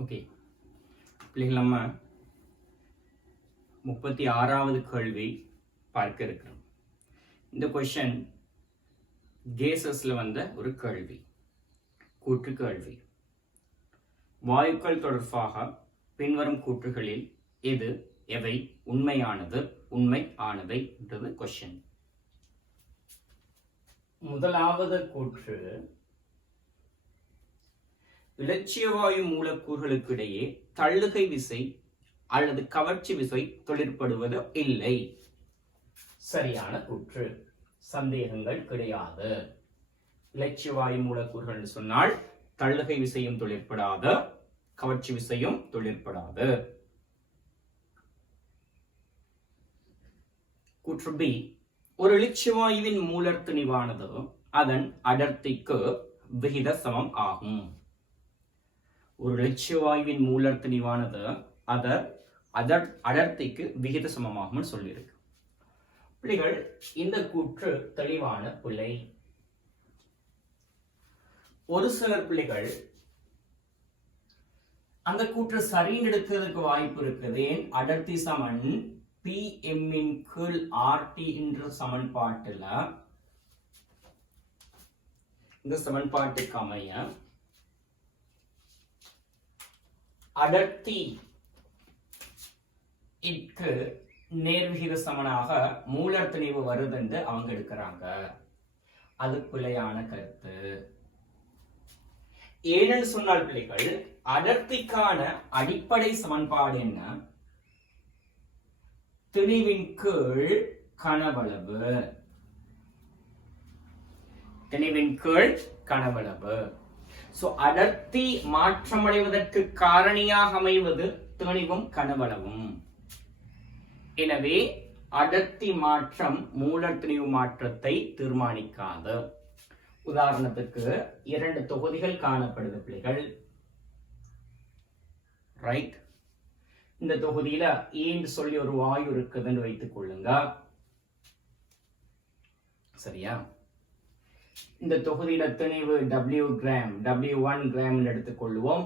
Okay பிள்ளைகள், நம்ம 36வது கேள்வி பார்க்க இருக்கிறோம். இந்த கொஸ்டின் கேசஸ்ல வந்த ஒரு கேள்வி, கூற்று கேள்வி. வாயுக்கள் தொடர்பாக பின்வரும் கூற்றுகளில் எவை உண்மையானது, உண்மை ஆனவை என்றது கொஸ்டின். முதலாவது கூற்று, இலட்சியவாயு மூலக்கூறுகளுக்கிடையே தள்ளுகை விசை அல்லது கவர்ச்சி விசை தொழிற்படுவது இல்லை. சரியான கூற்று, சந்தேகங்கள் கிடையாது. இலட்சியவாயு மூலக்கூறுகள் சொன்னால் தள்ளுகை விசையும் தொழிற்படாது, கவர்ச்சி விசையும் தொழிற்படாது. கூற்று பி, ஒரு இலட்சியவாயுவின் மூலர் திணிவானது அதன் அடர்த்திக்கு விகித சமம் ஆகும். ஒரு இலட்சியவாயுவின் மூலர் திணிவானது அடர்த்திக்கு விகித சமமாகும் சொல்லியிருக்கு. பிள்ளைகள், இந்த கூற்று தெளிவான பிள்ளை. ஒரு சிலர் பிள்ளைகள் அந்த கூற்று சரின்னு எடுக்கிறதுக்கு வாய்ப்பு இருக்குது. ஏன்? அடர்த்தி சமன் Pm இன் கீழ் RT என்ற சமன்பாட்டுல இந்த சமன்பாட்டுக்கு அமைய அடர்த்தி இக்கு நேர்விகித சமனாக மூலர் திணிவு வருது என்று அவங்க எடுக்கிறாங்க. அது பிழையான கருத்து. ஏனென்று சொன்னால் பிள்ளைகள், அடர்த்திக்கான அடிப்படை சமன்பாடு என்ன? திணிவின் கீழ் கனவளவு. திணிவின் கீழ் கனவளவு. சோ அடர்த்தி மாற்றமடைவதற்கு காரணியாக அமைவது திணிவும் கனவளவும். எனவே அடர்த்தி மாற்றம் மூலர் திணிவு மாற்றத்தை தீர்மானிக்காது. உதாரணத்துக்கு 2 தொகுதிகள் காணப்படுது பிள்ளைகள். ரைட்? இந்த தொகுதியில ஏன்னு சொல்லி ஒரு வாயு இருக்குதுன்னு வைத்துக் கொள்ளுங்க. சரியா? இந்த தொகுதியில திணிவு W1 கிராம் எடுத்துக்கொள்வோம்.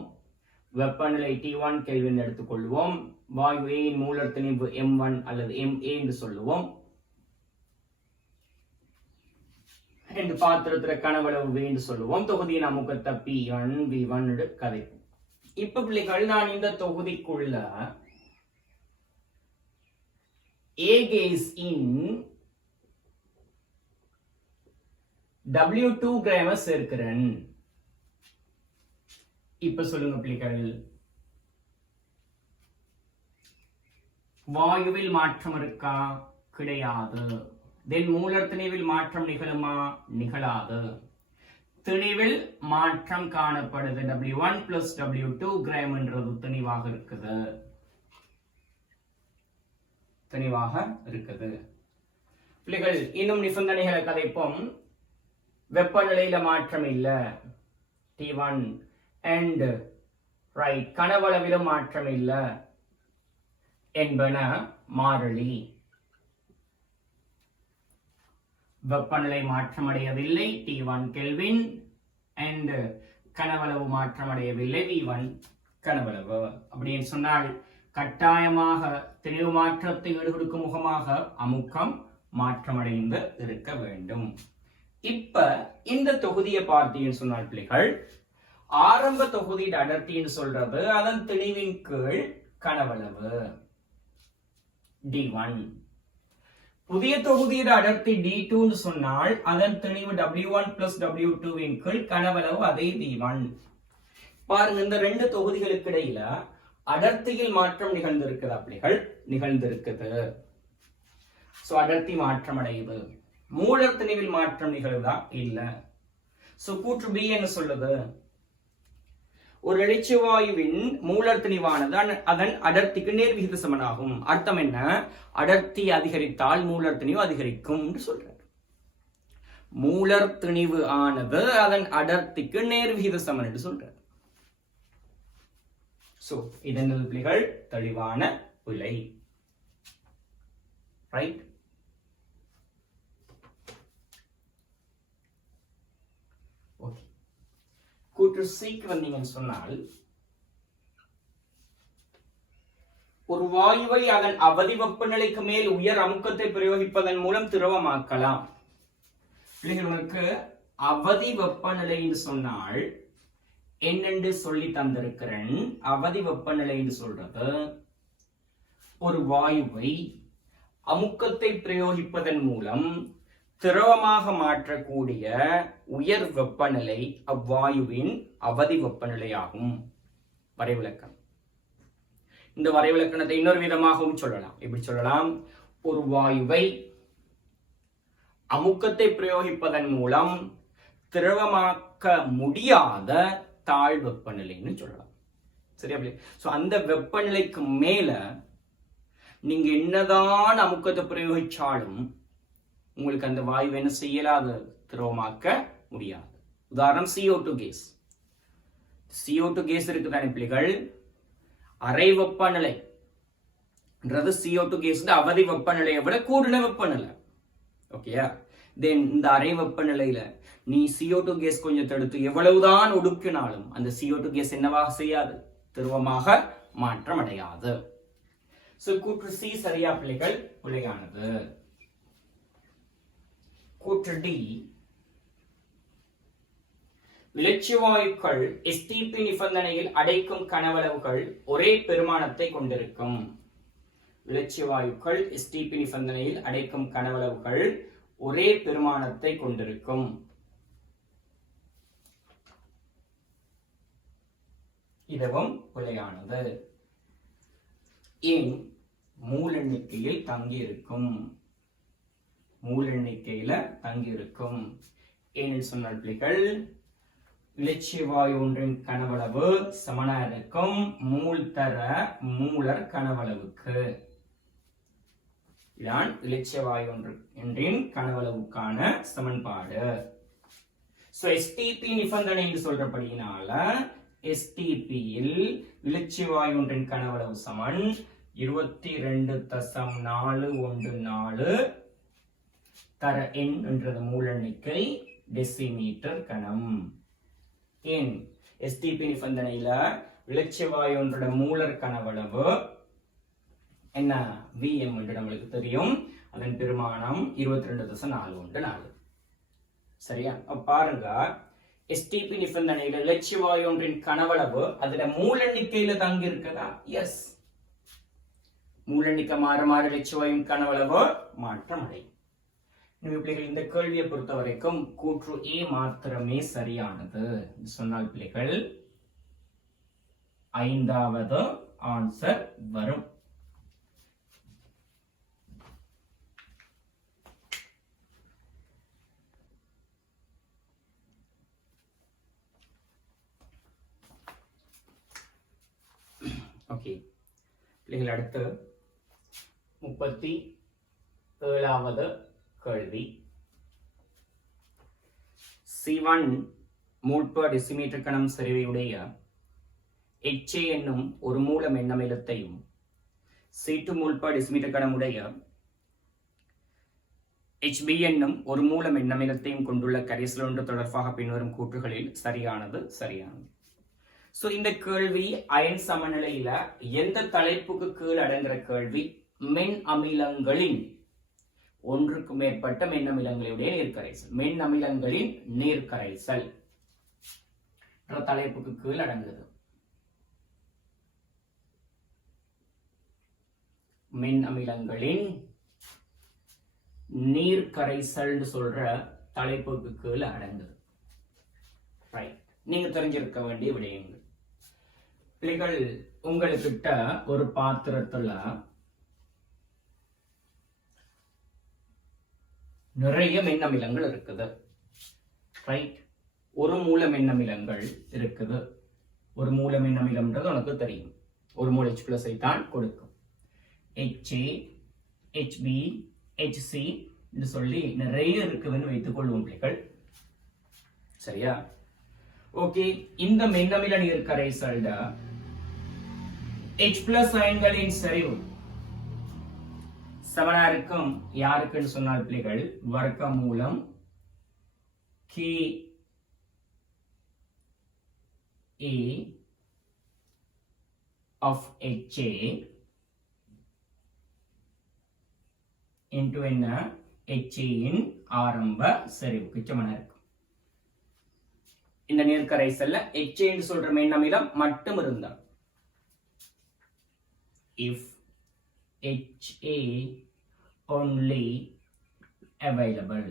வெப்பநிலை T1 கெல்வின் எடுத்துக்கொள்வோம். வாயு A இன் மூலர் திணிவு M1 அல்லது MA என்று சொல்லுவோம். இந்த பாத்திரத்துல கனவளவு V என்று சொல்லுவோம். தொகுதியின் அமுக்கத்தை P1 V1 கதைப்போம். இப்ப பிள்ளைகள், நான் இந்த தொகுதிக்குள்ள A கேஸ் இன் W2 கிராம சேர்க்கிறேன். இப்ப சொல்லுங்க பிள்ளைகள், வாயுவில் மாற்றம் இருக்கா? கிடையாது. தென் மூலர் திணிவில் மாற்றம் நிகழுமா? நிகழாது. திணிவில் மாற்றம் காணப்படுது. W1 plus W2 கிராம் என்றது திணிவாக இருக்குது. தெளிவாக இருக்குது. பிள்ளைகள், இன்னும் நிபந்தனைகளை கதைப்போம். வெப்பநிலையில மாற்றம் இல்ல, T1 and right, கனவளவிலும் மாற்றம் இல்ல என்பன மாறிலி. வெப்பநிலை மாற்றமடையவில்லை T1 கெல்வின் and கனவளவு மாற்றமடையவில்லை V1 கனவளவு. அப்படின்னு சொன்னால் கட்டாயமாக திணிவு மாற்றத்தை ஈடுகொடுக்கும் முகமாக அமுக்கம் மாற்றமடைந்து இருக்க வேண்டும். இப்ப இந்த தொகுதியை பார்த்தீங்கன்னு சொன்னால் பிள்ளைகள், ஆரம்ப தொகுதியின் அடர்த்தின்னு சொல்றது அதன் திணிவின் கீழ் கனவளவு D1. புதிய தொகுதியின் அடர்த்தி D2 சொன்னால் அதன் திணிவு W1 plus W2 இன் கீழ் கனவளவு அதே V1. பாருங்க, இந்த 2 தொகுதிகளுக்கு இடையில அடர்த்தியில் மாற்றம் நிகழ்ந்திருக்குது. அப்படிகள் நிகழ்ந்திருக்குது. சோ அடர்த்தி மாற்றம் அடையுது. மூலர் திணிவில் மாற்றம் நிகழ்தா? இல்ல. சோ கூற்று B என்ன சொல்லுது? ஒரு இலட்சியவாயுவின் மூலர் திணிவானது அதன் அடர்த்திக்கு நேர்விகித சமனாகும். அர்த்தம் என்ன? அடர்த்தி அதிகரித்தால் மூலர் திணிவு அதிகரிக்கும் என்று சொல்றார். மூலர் திணிவு ஆனது அதன் அடர்த்திக்கு நேர்விகித சமன் என்று சொல்றார். சோ இதன் பிள்ளைகள் தெளிவான பிழை. ரைட்? ஓகே. கூற்று C க்கு வந்தீங்கன்னு சொன்னால் ஒரு வாயுவை அதன் அவதி வெப்பநிலைக்கு மேல் உயர் அமுக்கத்தை பிரயோகிப்பதன் மூலம் திரவமாக்கலாம். பிள்ளைகளுக்கு அவதி வெப்பநிலைன்னு சொன்னால் என்னென்று சொல்லி தந்திருக்கிறேன். அவதி வெப்பநிலைன்னு சொல்றது ஒரு வாயுவை அமுக்கத்தை பிரயோகிப்பதன் மூலம் திரவமாக மாற்றக்கூடிய உயர் வெப்பநிலை அவ்வாயுவின் அவதி வெப்பநிலையாகும். வரைவிலக்கணம். இந்த வரைவிலக்கணத்தை இன்னொரு விதமாகவும் சொல்லலாம். எப்படி சொல்லலாம்? ஒரு வாயுவை அமுக்கத்தை பிரயோகிப்பதன் மூலம் திரவமாக்க முடியாத தாழ் வெப்பநிலைன்னு சொல்லலாம். சரியா? சோ அந்த வெப்பநிலைக்கு மேல நீங்க என்னதான் அமுக்கத்தை பிரயோகிச்சாலும் உங்களுக்கு அந்த வாயு என்ன செய்யலாத திரவமாக்க முடியாது. உதாரணம் CO2 கேஸ். CO2 கேஸ் இருக்குதானே பிள்ளைகள், அறை வெப்பநிலை CO2 கேஸ் அவதி வெப்பநிலையை விட கூடுதல் வெப்பநிலை. ஓகேயா? தென் இந்த அறை வெப்பநிலையில நீ CO2 கேஸ் கொஞ்சம் தடுத்து எவ்வளவுதான் ஒடுக்கினாலும் அந்த CO2 கேஸ் என்னவாக செய்யாது, திரவமாக மாற்றம் அடையாது. சோ கூற்று சி சரியா பிள்ளைகள்? பிழையானது. கூற்று டி, விளட்சிவாயுக்கள் STP நிபந்தனையில் அடைக்கும் கனவளவுகள் ஒரே பெருமானத்தை கொண்டிருக்கும். விளட்சிவாயுக்கள் STP நிபந்தனையில் அடைக்கும் கனவளவுகள் ஒரே பெருமானத்தை கொண்டிருக்கும். இதுவும் பிழையானது. ஏன்? மூல எண்ணிக்கையில் தங்கியிருக்கும். மூல எண்ணிக்கையில தங்கியிருக்கும். ஏன்னு சொன்னால் பிள்ளைகள், விளட்சிவாயு ஒன்றின் கனவளவு சமனா இருக்கும் மூழ்தர மூலர் கனவளவுக்கு. இதான் விளட்சிவாயு ஒன்றின் கனவளவுக்கான சமன்பாடு. சோ STP நிபந்தனை என்று சொல்றபடியினால STP-யில் விளட்சிவாயு ஒன்றின் கனவளவு சமன் 22.414 தர எண் என்றது மூல எண்ணிக்கை டெசிமீட்டர் கணம். ஏன்? STP நிபந்தனையில விளட்சிவாயு ஒன்றோட மூலர் கனவளவு என்ன? Vm என்று நம்மளுக்கு தெரியும். அதன் பெருமானம் 22.414. சரியா? பாருங்க, STP நிபந்தனையில விளட்சிவாயு ஒன்றின் கனவளவு அதுல மூல எண்ணிக்கையில தங்கி இருக்கதா? எஸ். மூல எண்ணிக்கை மாற மாற விளட்சிவாயுவின் கனவளவு மாற்றம் அடையும். பிள்ளைகள், இந்த கேள்வியை பொறுத்த வரைக்கும் கூற்று A மாத்திரமே சரியானது சொன்னால் பிள்ளைகள் 5வது ஆன்சர் வரும். ஓகே பிள்ளைகள், அடுத்து 37வது கேள்வி. C1 மோல் per டெசிமீட்டர் கணம் செறிவையுடைய HA என்னும் ஒரு மூல மென்னமிலத்தையும் C2 மோல் per டெசிமீட்டர் கணம் உடைய HB என்னும் ஒரு மூல மென்னமிலத்தையும் கொண்டுள்ள கரைசல் ஒன்று தொடர்பாக பின்வரும் கூற்றுகளில் சரியானது. சோ இந்த கேள்வி அயன் சமநிலையில எந்த தலைப்புக்கு கீழ் அடங்குற கேள்வி? மென் அமிலங்களின் ஒன்றுக்கு மேற்பட்ட மென்னமிலங்களுடைய நீர்க்கரைசல். மென் அமிலங்களின் நீர்க்கரைசல் தலைப்புக்கு கீழ் அடங்குது. மென் அமிலங்களின் நீர்க்கரைசல் சொல்ற தலைப்புக்கு கீழ் அடங்குது. ரைட். நீங்க தெரிஞ்சிருக்க வேண்டிய விடயங்கள் பிள்ளைகள், உங்கள்கிட்ட ஒரு பாத்திரத்துல நிறைய மென்னமிலங்கள் இருக்குது. ரைட். ஒரு மூல மென்னமிலங்கள் இருக்குது. ஒரு மூல மென்னமிலம்ன்றது உனக்கு தெரியும். ஒரு மூல H+ தான் கொடுக்கும். HA, HB, HC என்று சொல்லி நிறைய இருக்குதுன்னு வைத்துக் கொள்வோம் பிள்ளைகள். சரியா? ஓகே. இந்த மென்னமில நீர் கரைசல்ட H+ அயன்களின் செறிவு சமனா இருக்கும் யாருக்குன்னு சொன்னால் பிள்ளைகள், வர்க்கமூலம் Ka of HA இன்டு என்ன HAயின் ஆரம்ப செறிவுக்கு சமனா இருக்கும். இந்த நேர்க்கரைசல்ல HA என்று சொல்ற மென் அமிலம் மட்டும் இருந்தால், if HA only available,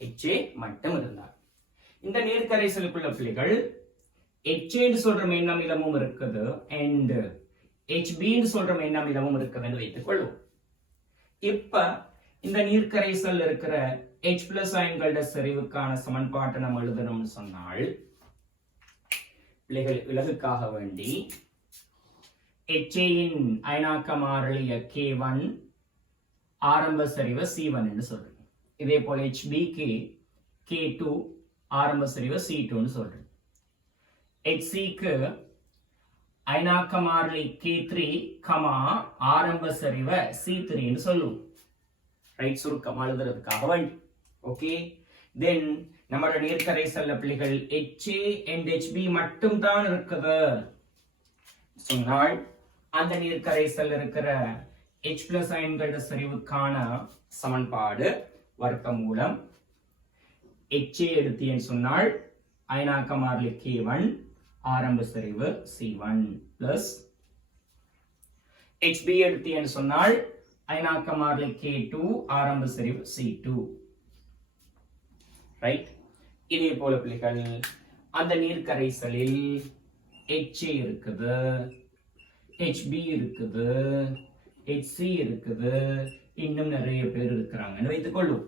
HA மட்டும் இருந்தால், இந்த நேர்க்கரைசலுக்குள்ள பிள்ளைகள் HA என்று சொல்ற மென் அமிலமும் இருக்குது and HB என்று சொல்ற மென் அமிலமும் இருக்குது என்று வைத்துக் கொள்வோம். இப்ப இந்த நீர்க்கரைசல் இருக்கிற H+ அயன்களோட செறிவுக்கான சமன்பாட்டை நம்ம எழுதணும்னு சொன்னால், பிள்ளைகள் இலகுக்காக வேண்டி HAயின் அயனாக்க மாறிலிய K1 ஆரம்ப செறிவு C1 என்று சொல்றேன். இதே போல HBக்கு K2 ஆரம்ப செறிவு C2 ன்னு சொல்றேன். HCக்கு அயனாக்க மாறிலி K3 ஆரம்ப செறிவு C3 ன்னு சொல்லுவோம். ரைட், சுருக்கம் எழுதுறதுக்காக வேண்டி. ஓகே, தென் நம்மளோட நீர்க்கரைசல்ல பிள்ளைகள் HA and HB மட்டும் தான் இருக்குது சொன்னால், அந்த நீர்க்கரைசல் இருக்கிற H+ அயன்களோட செறிவுக்கான சமன்பாடு வர்க்கமூலம் HA எடுத்தேன்னு சொன்னால் அயனாக்க மாறிலி K1 ஆரம்ப செறிவு C1 பிளஸ் HB எடுத்தேன்னு சொன்னால் அயனாக்க மாறிலி K2 ஆரம்ப செறிவு C2. ரைட், இதே போல பிள்ளைகள் அந்த நீர்க்கரைசலில் HA இருக்குது, HB இருக்குது, HC இருக்குது, இன்னும் நிறைய பேர் இருக்கிறாங்கன்னு வைத்துக் கொள்ளும்.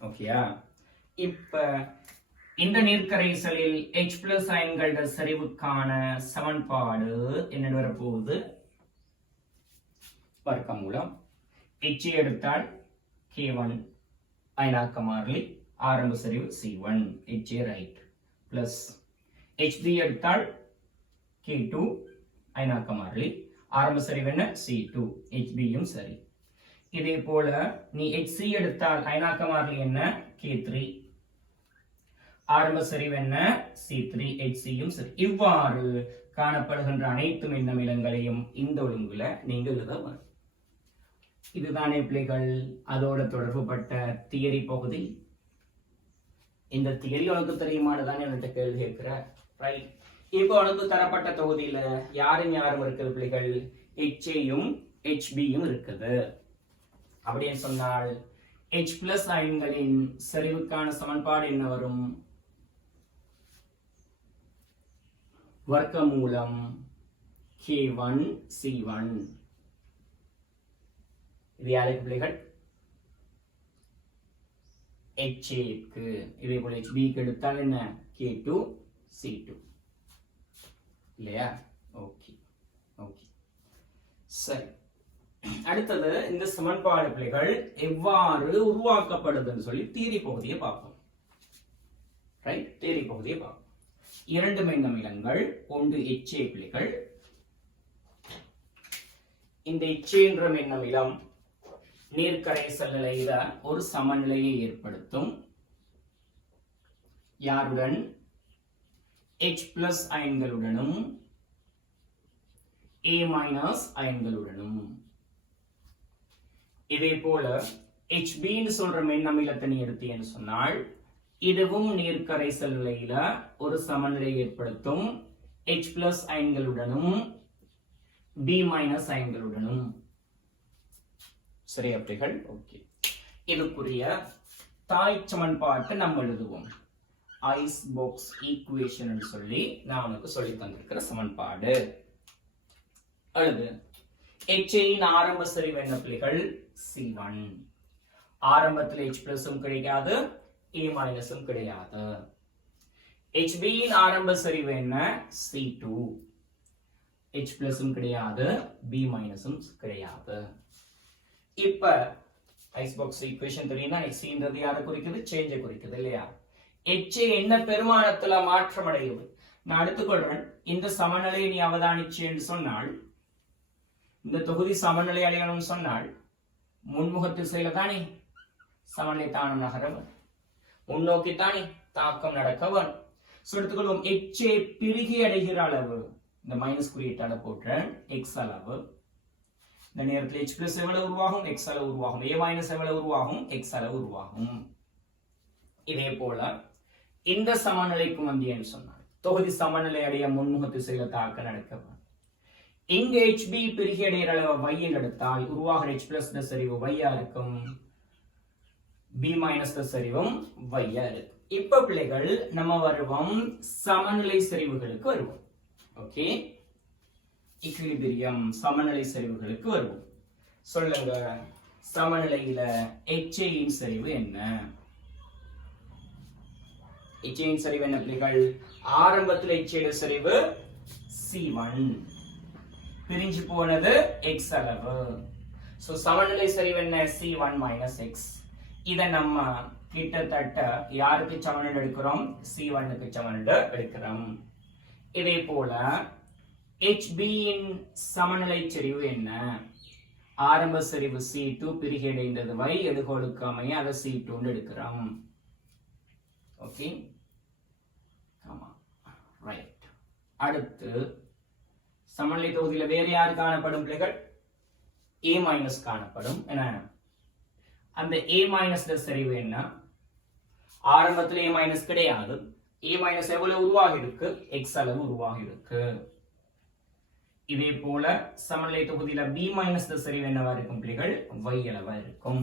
ஓகேயா? இப்ப இந்த நீர்க்கரைசலில் H+ அயன்களோட செறிவுக்கான சமன்பாடு என்ன வரப்போகுது? வர்க்கமூலம் HA எடுத்தால் K1 அயனாக்க மாறிலி ஆரம்ப செறிவு C1 HA right plus HB எடுத்தால் K2 அயனாக்க மாறிலி ஆரம்ப செறிவு என்ன C2 HBயும் சரி. இதே போல நீ HC எடுத்தால் அயனாக்க மாறிலி என்ன K3 ஆரம்ப செறிவு என்ன C3 HCயும் சரி. இவ்வாறு காணப்படுகின்ற அனைத்து மின்னமிலங்களையும் இந்த ஒழுங்குல நீங்கள் எழுத வேண்டும். இதுதானே பிள்ளைகள் அதோட தொடர்புபட்ட தியரி பகுதி. இந்த தியரி உனக்கு தெரியுமானதான் என்கிட்ட கேள்வி கேட்கிற. ரைட், இப்போ உனக்கு தரப்பட்ட தொகுதியில யாரும் இருக்குது பிள்ளைகள்? HAயும் HBயும் இருக்குது. அப்படின்னு சொன்னால் H+ அயன்களின் செறிவுக்கான சமன்பாடு என்ன வரும்? வர்க்கமூலம் K1 C1. இது யாருக்கு பிள்ளைகள்? HAக்கு. இதே போல HBக்கு எடுத்தால் என்ன K2 C2 இல்லையா? ஓகே ஓகே சரி. அடுத்தது இந்த சமன்பாடு பிள்ளைகள் எவ்வாறு உருவாக்கப்படுதுன்னு சொல்லி தியரி பகுதியை பார்ப்போம். ரைட், தியரி பகுதியை பார்ப்போம். இரண்டு மென்னமிலங்கள், ஒன்று HA பிள்ளைகள். இந்த HA என்ற மென்னமிலம் நீர்க்கரைசல் நிலையில ஒரு சமநிலையை ஏற்படுத்தும். யாருடன்? H+ அயன்களுடனும் A- அயன்களுடனும். இதே போல HB ன்னு சொல்ற மென்னமிலத்தை நீ எடுத்தேன்னு சொன்னால் இதுவும் நீர்க்கரைசல் நிலையில ஒரு சமநிலை ஏற்படுத்தும் H+ அயன்களுடனும் B- அயன்களுடனும். சரியா பிள்ளைகள்? ஓகே, இதுக்குரிய தாய் சமன்பாட்டை நம்ம எழுதுவோம். ஐஸ் பாக்ஸ் ஈக்குவேஷன் சொல்லி நான் உனக்கு சொல்லி தந்திருக்கிற சமன்பாடு எழுது. HAயின் ஆரம்ப செறிவு என்ன பிள்ளைகள்? C1. ஆரம்பத்தில் H+ம் கிடைக்காது, A- கிடையாது. HBயின் ஆரம்ப செறிவு என்ன? C2. H+ம் கிடையாது, B- கிடையாது. இப்ப ஐஸ் பாக்ஸ் ஈக்குவேஷன் தெரியும்னா Xன்றது யாரை குறிக்குது? சேஞ்சை குறிக்குது இல்லையா? HA என்ன பெருமானத்துல மாற்றம் அடையுது? நான் எடுத்துக்கொள்றேன். இந்த சமநிலையை நீ அவதானிச்சேன்னு சொன்னால், இந்த தொகுதி சமநிலை அடையணும்னு சொன்னால் முன்முக திசையில தானே சமநிலை தானம் நகரவன், முன்னோக்கித்தானே தாக்கம் நடக்கவன். எடுத்துக்கொள்வோம். HA பிரிகி அடைகிற அளவு இந்த மைனஸ் குறியீட்டால போட்டேன் X அளவு, இந்த நேரத்தில் h பிளஸ் எவ்வளவு உருவாகும் x அளவு உருவாகும், a மைனஸ் எவ்வளவு உருவாகும் x அளவு உருவாகும். இதே போல இந்த சமநிலைக்கு வந்தேன்னு சொன்னார் தொகுதி சமநிலை அடைய முன்முக திசையில தாக்க நடக்க இங்க HB பெருகிய அடைகிற அளவு y எடுத்தால் உருவாகிற h பிளஸ் சரிவு y இருக்கும், b மைனஸ் சரிவும் y இருக்கும். இப்ப பிள்ளைகள் நம்ம வருவோம் சமநிலை சரிவுகளுக்கு வருவோம். ஓகே, இக்விலிபிரியம் சமநிலை சரிவுகளுக்கு வருவோம். சொல்லுங்க, சமநிலையில HA இன் சரிவு என்ன? HA இன் சரிவு என்ன பிள்ளைகள்? ஆரம்பத்தில் HA இன் சரிவு C1, பிரிஞ்சு போனது x அளவு. சோ சமநிலை சரிவு என்ன? C1 minus x. இத நம்ம கிட்டத்தட்ட யாருக்கு சமநிலை எடுக்கிறோம்? C1 க்கு சமநிலை எடுக்கிறோம். இதே போல HB இன் சமநிலை சரிவு என்ன? ஆரம்ப சரிவு C2 பிரிகை அடைந்தது y, எடுகோளுக்கு அமைய அதை C2 எடுக்கிறோம். ஓகே, ஆமா, ரைட். அடுத்து சமநிலை தொகுதியில வேற யாரு காணப்படும் பிள்ளைகள்? A மைனஸ் காணப்படும். என்ன அந்த A மைனஸ் சரிவு என்ன? ஆரம்பத்தில் A மைனஸ் கிடையாது. A மைனஸ் எவ்வளவு உருவாகி இருக்கு? x அளவு உருவாகி இருக்கு. இதே போல சமநிலை தொகுதியில B மைனஸ் சரிவு என்னவா இருக்கும் பிள்ளைகள்? y அளவா இருக்கும்.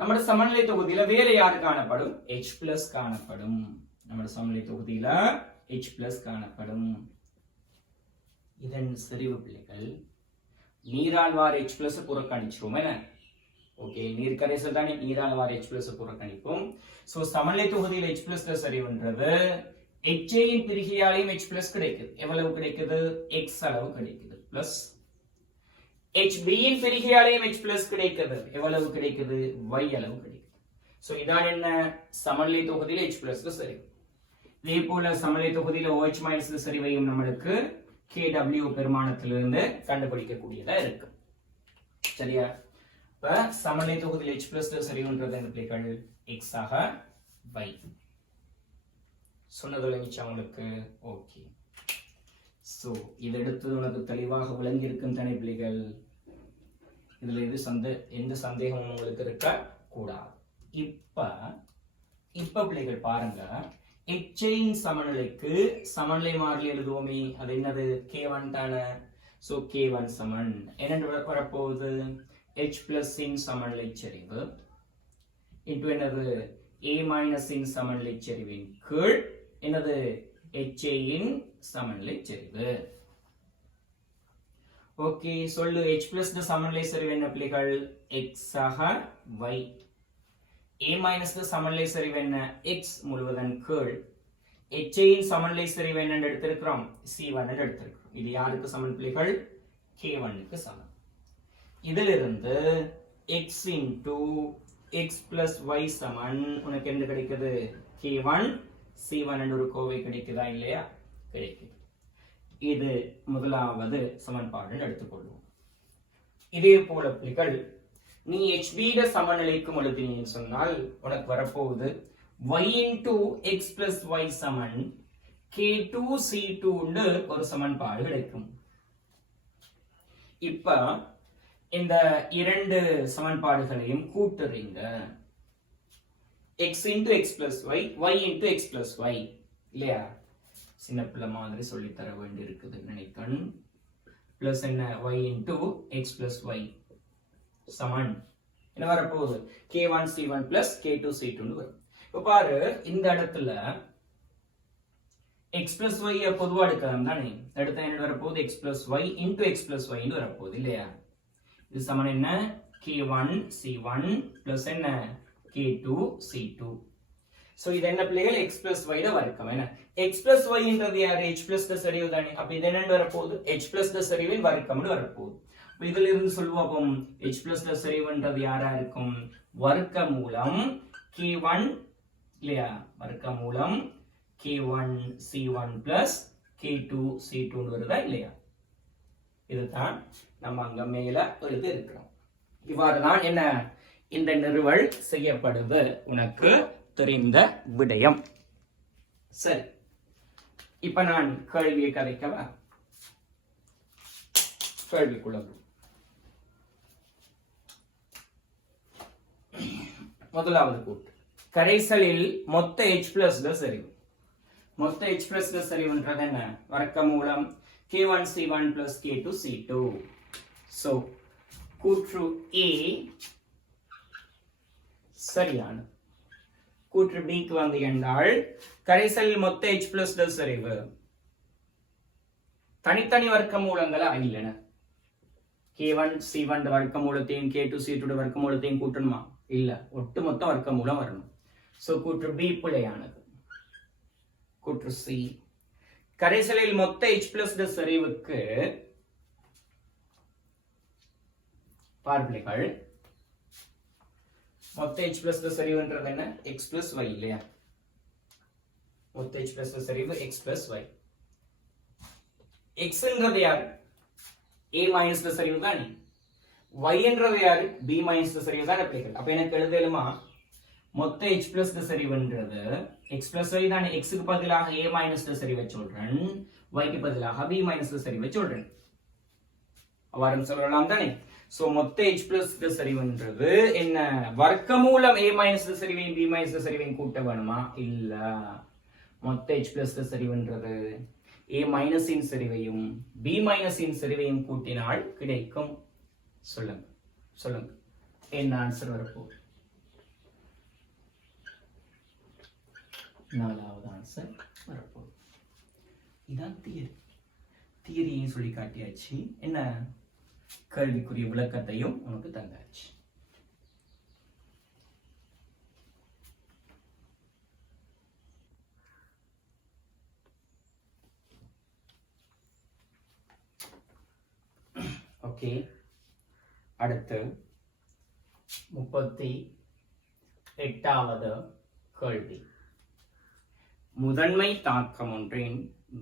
நம்ம சமநிலை தொகுதியில வேற யாரு காணப்படும்? h பிளஸ் காணப்படும். நம்ம சமநிலை தொகுதியில h பிளஸ் காணப்படும். இதன் சரிவு பிள்ளைகள் நீராழ்வார் H பிளஸ் புறக்கணிச்சிரும். என்ன? ஓகே, நீர் கரைசல் தானே நீராழ்வார் H பிளஸ் புறக்கணிப்போம். சோ சமநிலை தொகுதியில் H பிளஸ் சரிவுன்றது HA இன் பிரிகையாலையும் H பிளஸ் கிடைக்குது. எவ்வளவு கிடைக்குது? x அளவு கிடைக்குது. பிளஸ் HB இன் பிரிகையாலையும் H பிளஸ் கிடைக்குது. எவ்வளவு கிடைக்குது? y அளவு கிடைக்குது. சோ இதான் என்ன? சமநிலை தொகுதியில் H பிளஸ் சரிவு. இதே போல சமநிலை தொகுதியில் OH மைனஸ் சரிவையும் நம்மளுக்கு KW பெருமானத்திலிருந்து கண்டுபிடிக்கக்கூடியதா இருக்கு. சரியா? இப்ப சமநிலை தொகுதியில் H பிளஸ் சரிவுன்றது என்ன பிள்ளைகள்? x ஆக y. சொன்னது விளங்கிச்சா உங்களுக்கு? ஓகே. சோ இது எடுத்து உனக்கு தெளிவாக விளங்கி இருக்கும் தானே பிள்ளைகள்? இதுல எந்த சந்தேகமும் உங்களுக்கு இருக்க கூடாது. இப்ப பிள்ளைகள் பாருங்க, HA இன் சமநிலைக்கு சமநிலை மாறிலி எழுதுவோமே, அது என்னது? K1 தானே. சோ K1 சமன் என்ன வரப்போகுது? H பிளஸ் இன் சமநிலை சரிவு இன்டு என்னது? A மைனஸ் இன் சமநிலை சரிவின் கீழ் என்னது? HA இன் சமநிலை சரிவு. ஓகே, சொல்லு. H பிளஸ் சமநிலை சரிவு என்ன பிள்ளைகள்? x ஆக y. A மைனஸ் சமநிலை சரிவு என்ன? x முழுவதன் கீழ் HA இன் சமநிலை சரிவு என்ன எடுத்திருக்கிறோம்? C1 எடுத்திருக்கிறோம். இது யாருக்கு சமன் பிள்ளைகள்? K1 க்கு சமன். இதிலிருந்து x into x plus y சமன் உனக்கு என்ன கிடைக்குது? K1 C1 என்ற ஒரு கோவை கிடைக்குதா இல்லையா? கிடைக்குது. இது முதலாவது சமன்பாடு எடுத்துக்கொள்வோம். இதே போல பிள்ளைகள் நீ HB சமநிலைக்கு எழுதினீன்னு சொன்னால் உனக்கு வரப்போகுது y into x plus y சமன் K2 C2 ஒரு சமன்பாடு கிடைக்கும். இப்ப இந்த இரண்டு சமன்பாடுகளையும் கூட்டுறீங்க. x into x plus y, y into x plus y இல்லையா? சின்ன பிள்ளை மாதிரி சொல்லி தர வேண்டி இருக்குது நினைக்கிறேன். பிளஸ் என்ன? y into x plus y சமன் என்ன வரப்போகுது? K1 C1 plus K2 C2 வரும். இப்ப பாரு, இந்த இடத்துல x plus y பொதுவா எடுக்கலாம் தானே. அடுத்து என்ன வரப்போகுது? x plus y into x plus y வரப்போகுது இல்லையா? இது சமன் என்ன? K1 C1 plus என்ன? K2 C2. சோ இது என்ன பிள்ளைகள்? x plus y வர்க்கம். என்ன x plus y ன்றது யாரு? h plus சரிவு தானே. அப்ப இது என்ன வரப்போகுது? h plus சரிவின் வர்க்கம்னு வரப்போகுது. இதுல இருந்து சொல்லுவோம் h plus சரிவுன்றது யாரா இருக்கும்? வர்க்க மூலம் K1 இல்லையா? வர்க்க மூலம் K1 C1 plus K2 C2 வருதா இல்லையா? இதுதான் நம்ம அங்க மேல எழுதி இருக்கிறோம். இவ்வாறுதான் என்ன இந்த நிறுவல் செய்யப்படுது. உனக்கு தெரிந்த விடயம். சரி, இப்ப நான் கேள்வியை கதைக்கவா? கேள்விக்குள்ள முதலாவது கூற்று கரைசலில் மொத்த H+ செறிவு. மொத்த H+ செறிவுன்றது என்ன? வர்க்கமூலம் K1C1 plus K2C2. So கூற்று A சரியான. கூற்று B க்கு வந்து என்றால் கரைசலில் மொத்த H+ செறிவு தனித்தனி வர்க்கமூலங்களா இல்லைன. K1C1 வர்க்கமூலத்தையும் K2C2 வர்க்கமூலத்தையும் கூட்டணுமா? இல்ல, ஒட்டுமொத்த வர்க்கமூலம் வரணும். சோ கூற்று B பிழையானது. கூற்று C கரைசலில் மொத்த H+ செறிவுக்கு பார்ப்பிளைகள் மொத்த H+ செறிவுன்றது என்ன? X plus Y இல்லையா? மொத்த H+ செறிவு X plus Y. X என்றது யார்? A minus செறிவு தானே. Y என்றது யார்? B minus செறிவு தானே பிள்ளைகள். அப்ப எனக்கு எழுதலுமா மொத்த H+ செறிவுன்றது X plus Y தானே. X க்கு பதிலாக A minus செறிவை சொல்றேன், Y க்கு பதிலாக B minus செறிவை சொல்றேன். அவ்வாறு சொல்லலாம் தானே. சோ மொத்த H+ செறிவுன்றது என்ன? வர்க்கமூலம் A minus செறிவையும் B minus செறிவையும் கூட்ட வேணுமா? இல்ல, மொத்த H+ செறிவுன்றது A minus in செறிவையும் B minus இன் செறிவையும் கூட்டினால் கிடைக்கும். சொல்லுங்க சொல்லுங்க, என்ன ஆன்சர் வரப்போகுது? நாலாவது ஆன்சர் வரப்போகுது. இதான் தியரி. தியரியை சொல்லி காட்டியாச்சு, என்ன கேள்விக்குரிய விளக்கத்தையும் உனக்கு தந்தாச்சு. ஓகே, அடுத்து 38வது கேள்வி. முதன்மை தாக்கம் ஒன்றின்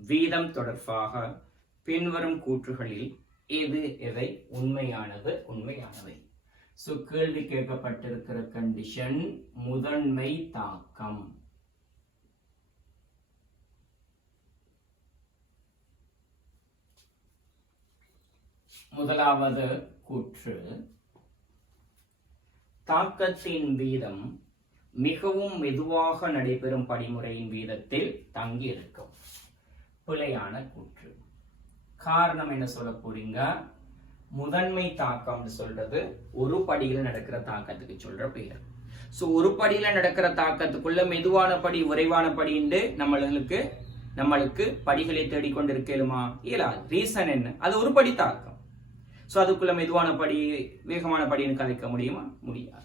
வீதம் தொடர்பாக பின்வரும் கூற்றுகளில் எது எதை உண்மையானது உண்மையானவை? சோ கேள்வி கேட்கப்பட்டிருக்கிற கண்டிஷன் முதன்மை தாக்கம். முதலாவது கூற்று தாக்கத்தின் வீதம் மிகவும் மெதுவாக நடைபெறும் படிமுறையின் வீதத்தில் தங்கி இருக்கும். பிழையான கூற்று. காரணம் என்ன சொல்ல போறீங்க? முதன்மை தாக்கம் சொல்றது ஒரு படியில நடக்கிற தாக்கத்துக்கு சொல்ற பெயர். சோ ஒரு படியில நடக்கிற தாக்கத்துக்குள்ள மெதுவான படி விரைவான படின்னு நம்மளுக்கு படிகளை தேடிக்கொண்டிருக்கலுமா? இயலாது. ரீசன் என்ன? அது ஒரு படி தாக்கம். சோ அதுக்குள்ள மெதுவான படி வேகமான படின்னு கதைக்க முடியுமா? முடியாது.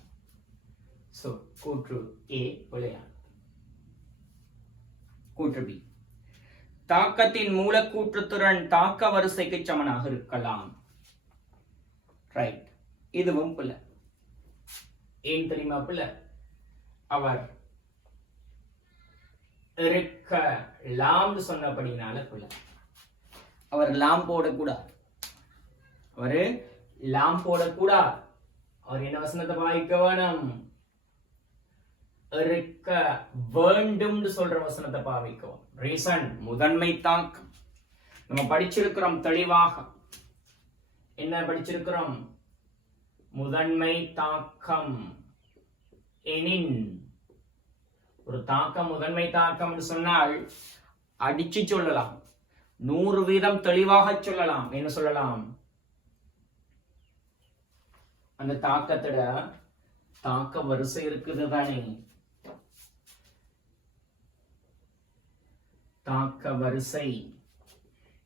சோ கூற்று A பிழையானது. கூற்று B தாக்கத்தின் மூலக்கூற்று திறன் தாக்க வரிசைக்கு சமனாக இருக்கலாம். ரைட், இதுவும் பிள்ளை. ஏன் தெரியுமா பிள்ளை? அவர் இருக்கலாம் சொன்னபடினால பிள்ளை. அவர் லாம் போடக்கூடாது. அவரு லாம் போடக்கூடாது. அவர் என்ன வசனத்தை பாவிக்க வேணும்? இருக்க வேண்டும் சொல்ற வசனத்தை பாவிக்கும். ரீசன் முதன்மை தாக்கம். நம்ம படிச்சிருக்கிறோம் தெளிவாக. என்ன படிச்சிருக்கிறோம்? முதன்மை தாக்கம் எனின், ஒரு தாக்கம் முதன்மை தாக்கம் சொன்னால் அடிச்சு சொல்லலாம், 100% தெளிவாக சொல்லலாம். என்ன சொல்லலாம்? அந்த தாக்கத்தோட தாக்க வரிசை இருக்குது தானே. தாக்க வரிசை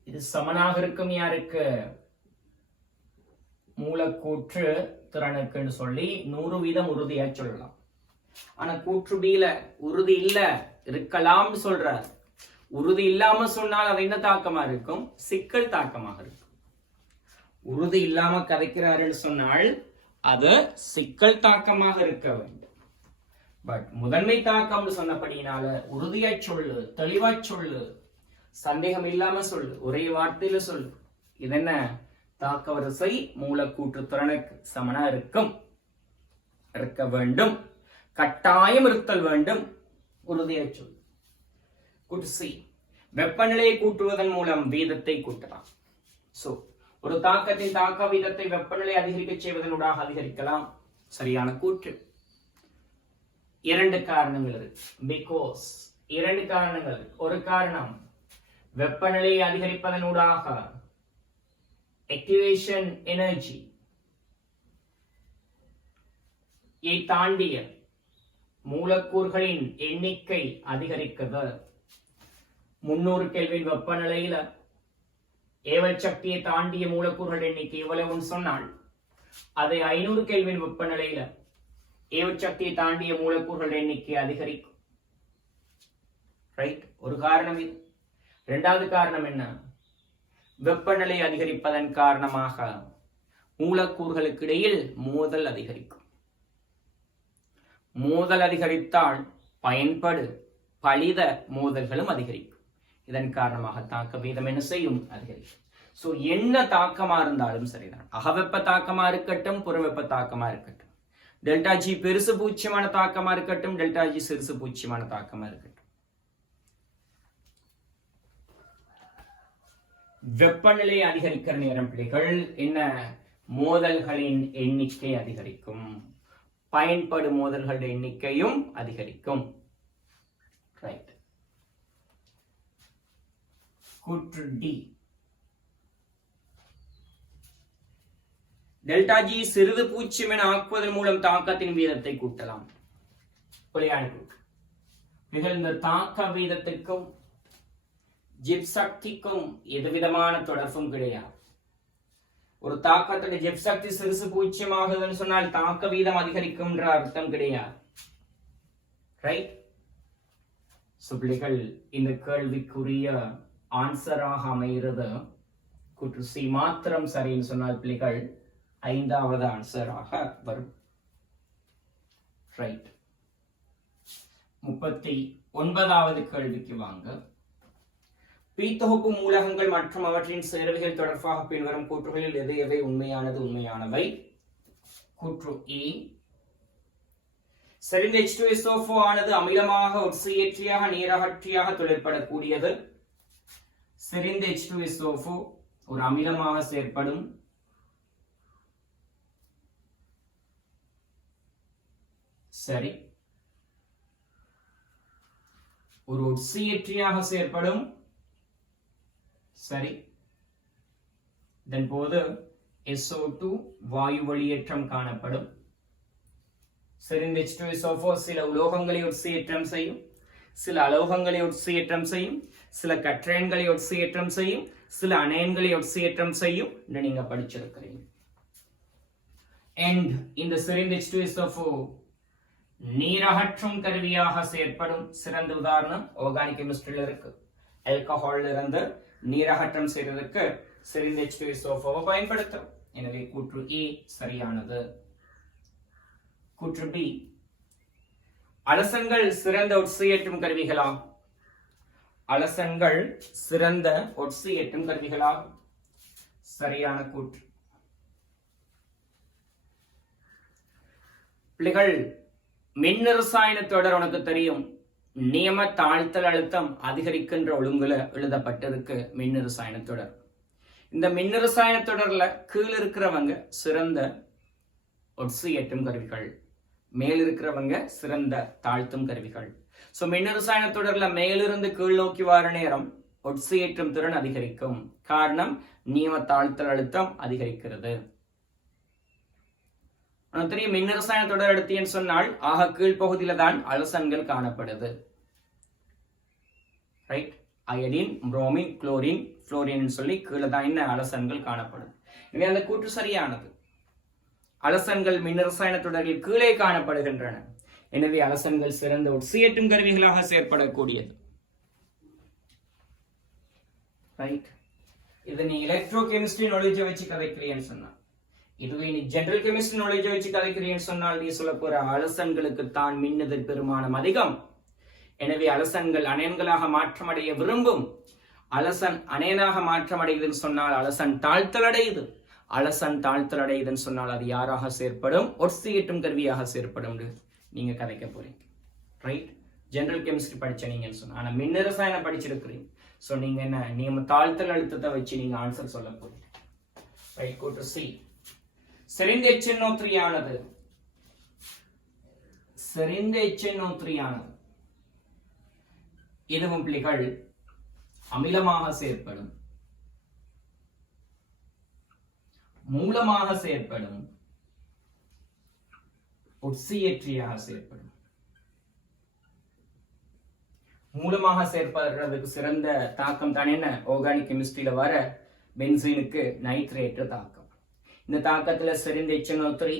இது சமனாக இருக்கும் யாருக்கு? மூலக்கூற்று திறனுக்குன்னு சொல்லி 100% உறுதியா சொல்லலாம். ஆனா கூற்று B உறுதி இல்ல, இருக்கலாம் சொல்ற. உறுதி இல்லாம சொன்னால் அது என்ன தாக்கமா இருக்கும்? சிக்கல் தாக்கமாக இருக்கும். உறுதி இல்லாம கதைக்கிறாருன்னு சொன்னால் அது சிக்கல் தாக்கமாக இருக்க வேண்டும். பட் முதன்மை தாக்கம் சொன்னபடினால உறுதியா சொல்லு, தெளிவா சொல்லு, சந்தேகம் இல்லாம சொல்லு, ஒரே வார்த்தையில சொல்லு. இது என்ன? தாக்க வரிசை மூலக்கூற்று திறனுக்கு சமனா இருக்க வேண்டும், கட்டாயம் இருத்தல் வேண்டும், உறுதியா சொல்லு. கூற்று C வெப்பநிலையை கூட்டுவதன் மூலம் வீதத்தை கூட்டலாம். சோ ஒரு தாக்கத்தின் தாக்க வீதத்தை வெப்பநிலை அதிகரிக்க செய்வதனூடாக அதிகரிக்கலாம். சரியான கூற்று. இரண்டு காரணங்கள் இருக்கு. பிகாஸ் இரண்டு காரணங்கள். ஒரு காரணம் வெப்பநிலையை அதிகரிப்பதனூடாக ஆக்டிவேஷன் எனர்ஜி தாண்டிய மூலக்கூறுகளின் எண்ணிக்கை அதிகரிக்கிறது. 300 கெல்வின் வெப்பநிலையில ஏவல் சக்தியை தாண்டிய மூலக்கூறுகள் எண்ணிக்கை எவ்வளவுன்னு சொன்னால் அதை 500 கெல்வின் வெப்பநிலையில ஏவல் சக்தியை தாண்டிய மூலக்கூறுகள் எண்ணிக்கை அதிகரிக்கும். ரைட், ஒரு காரணம் இது. இரண்டாவது காரணம் என்ன? வெப்பநிலை அதிகரிப்பதன் காரணமாக மூலக்கூறுகளுக்கு இடையில் மோதல் அதிகரிக்கும். மோதல் அதிகரித்தால் பயன்படு பலித மோதல்களும் அதிகரிக்கும். இதன் காரணமாக தாக்க வீதம் என்ன செய்யும்? அதிகரிக்கும். சோ என்ன தாக்கமா இருந்தாலும் சரிதான், அகவெப்ப தாக்கமா இருக்கட்டும், புறவெப்ப தாக்கமா இருக்கட்டும், டெல்டா ஜி பெருசு பூச்சியமான தாக்கமா இருக்கட்டும், டெல்டா ஜி சிறுசு பூச்சியமான தாக்கமா இருக்கட்டும், வெப்பநிலை அதிகரிக்கிற நேரம் பிள்ளைகள் என்ன? மோதல்களின் எண்ணிக்கை அதிகரிக்கும், பயன்படும் மோதல்களின் எண்ணிக்கையும் அதிகரிக்கும். ரைட். கூற்று டி, டெல்டா ஜி சிறிது பூஜ்ஜியம் என ஆக்குவதன் மூலம் தாக்கத்தின் வீதத்தை கூட்டலாம். புலியான கூற்று. இந்த தாக்க வீதத்திற்கும் ஜிப் சக்திக்கும் எதுவிதமான தொடர்பும் கிடையாது. ஒரு தாக்கத்துக்கு ஜிப் சக்தி சிறுசு பூஜ்ஜியம் ஆகுதுன்னு சொன்னால் தாக்க வீதம் அதிகரிக்கும் என்ற அர்த்தம் கிடையாது. ரைட். பிள்ளைகள் இந்த கேள்விக்குரிய ஆன்சராக அமைகிறது கூற்று சி மாத்திரம் சரின்னு சொன்னால் பிள்ளைகள் 5வது ஆன்சராக வரும். ரைட். 39வது கேள்விக்கு வாங்க. பி தொகுப்பு மூலகங்கள் மற்றும் அவற்றின் சேர்வைகள் தொடர்பாக பின்வரும் கூற்றுகளில் எது எவை உண்மையானவை? கூற்று ஏ, செறிந்த H2SO4 ஆனது அமிலமாக ஒட்சியேற்றியாக நீரகற்றியாக தொழிற்படக்கூடியது. செறிந்த H2SO4 ஒரு அமிலமாக செயற்படும். சரி. ஒரு ஒட்சியேற்றியாக செயற்படும். சரி. இதன் போது SO2 வாயு வெளியேற்றம் காணப்படும். செறிந்த H2SO4 சில உலோகங்களை ஒட்சியேற்றம் செய்யும், சில அலோகங்களை ஒட்சியேற்றம் செய்யும், சில கற்றயன்களை ஒட்சியேற்றம் செய்யும், சில அணையன்களை ஒட்சியேற்றம் செய்யும் என்று நீங்க படிச்சிருக்கிறீங்க. And இந்த செறிந்த H2SO4 நீரகற்றும் கருவியாக செயற்படும். சிறந்த உதாரணம் ஆர்கானிக் கெமிஸ்ட்ரியில இருக்கு. ஆல்கஹால்ல இருந்து நீரகற்றம் செய்வதற்கு செறிந்த H2SO4 பயன்படுத்தும். எனவே கூற்று ஏ சரியானது. கூற்று பி, அலசன்கள் சிறந்த ஒட்சியேற்றும் கருவிகளா? அலசன்கள் சிறந்த ஒட்சியேற்றும் கருவிகளா? சரியான கூற்று. பிள்ளைகள், மின்னிரசாயன தொடர் உனக்கு தெரியும். நியம தாழ்த்தல் அழுத்தம் அதிகரிக்கின்ற ஒழுங்குல எழுதப்பட்டிருக்கு மின்னிரசாயன தொடர். இந்த மின்னிரசாயன தொடர்ல கீழ் இருக்கிறவங்க சிறந்த ஒட்சியேற்றும் கருவிகள், மேல் இருக்கிறவங்க சிறந்த தாழ்த்தும் கருவிகள். சோ மின்னிரசாயன தொடர்ல மேலிருந்து கீழ் நோக்கி வார நேரம் ஒட்சியேற்றும் திறன் அதிகரிக்கும். காரணம் நியம தாழ்த்தல் அழுத்தம் அதிகரிக்கிறது. தெரியும், மின்னிரசாயன தொடர் எடுத்தீன்னு சொன்னால் ஆக கீழ் பகுதியில தான் அலசன்கள் காணப்படுது. Right. Iodine, bromine, chlorine, fluorine சொல்லி கீழே தான் என்ன அலசன்கள் காணப்படும். எனவே அந்த கூற்று சரியானது. அலசன்கள் மின்னிரசாயன தொடரில் கீழே காணப்படுகின்றன. எனவே அலசன்கள் சிறந்த ஒட்சியேற்றும் கருவிகளாக செயற்படக்கூடியது. ரைட். இது நீ எலக்ட்ரோ கெமிஸ்ட்ரி நாலேஜ் வச்சு கதைக்கிறீன்னு சொன்னா, இதுவே நீ ஜெனரல் கெமிஸ்ட்ரி நாலேஜ் வச்சு கதைக்கிறீன்னு சொன்னால் நீ சொல்ல போற அலசன்களுக்கு தான் மின்னுதல் பெருமானம் அதிகம். எனவே அலசன்கள் அணையன்களாக மாற்றமடைய விரும்பும். அலசன் அணையனாக மாற்றமடையுதுன்னு சொன்னால் அலசன் தாழ்த்தல் அடையுது. அலசன் தாழ்த்தல் அடையுதுன்னு சொன்னால் அது யாராக செயற்படும்? ஒட்சியேற்றும் கருவியாக செயற்படும் நீங்க கதைக்க போறீங்க. ரைட். ஜெனரல் கெமிஸ்ட்ரி படிச்ச நீங்கன்னு சொன்னா, ஆனா மின்னிரசாயனம் படிச்சிருக்கிறீங்க. சோ நீங்க என்ன, நீங்க தாழ்த்தல் அழுத்தத்தை வச்சு நீங்க ஆன்சர் சொல்ல போறீங்க. ரைட். கூற்று சி, செறிந்த HNO3 ஆனது செறிந்த HNO3 ஆனது இதுவும் பிள்ளைகள் அமிலமாக செயற்படும், மூலமாக செயற்படும், ஒட்சியேற்றியாக செயற்படும். மூலமாக செயற்படுறதுக்கு சிறந்த தாக்கம் தான் என்ன? ஆர்கானிக் கெமிஸ்ட்ரியில வர பென்சீனுக்கு நைட்ரேட் தாக்கம். இந்த தாக்கத்துல செறிந்த HNO3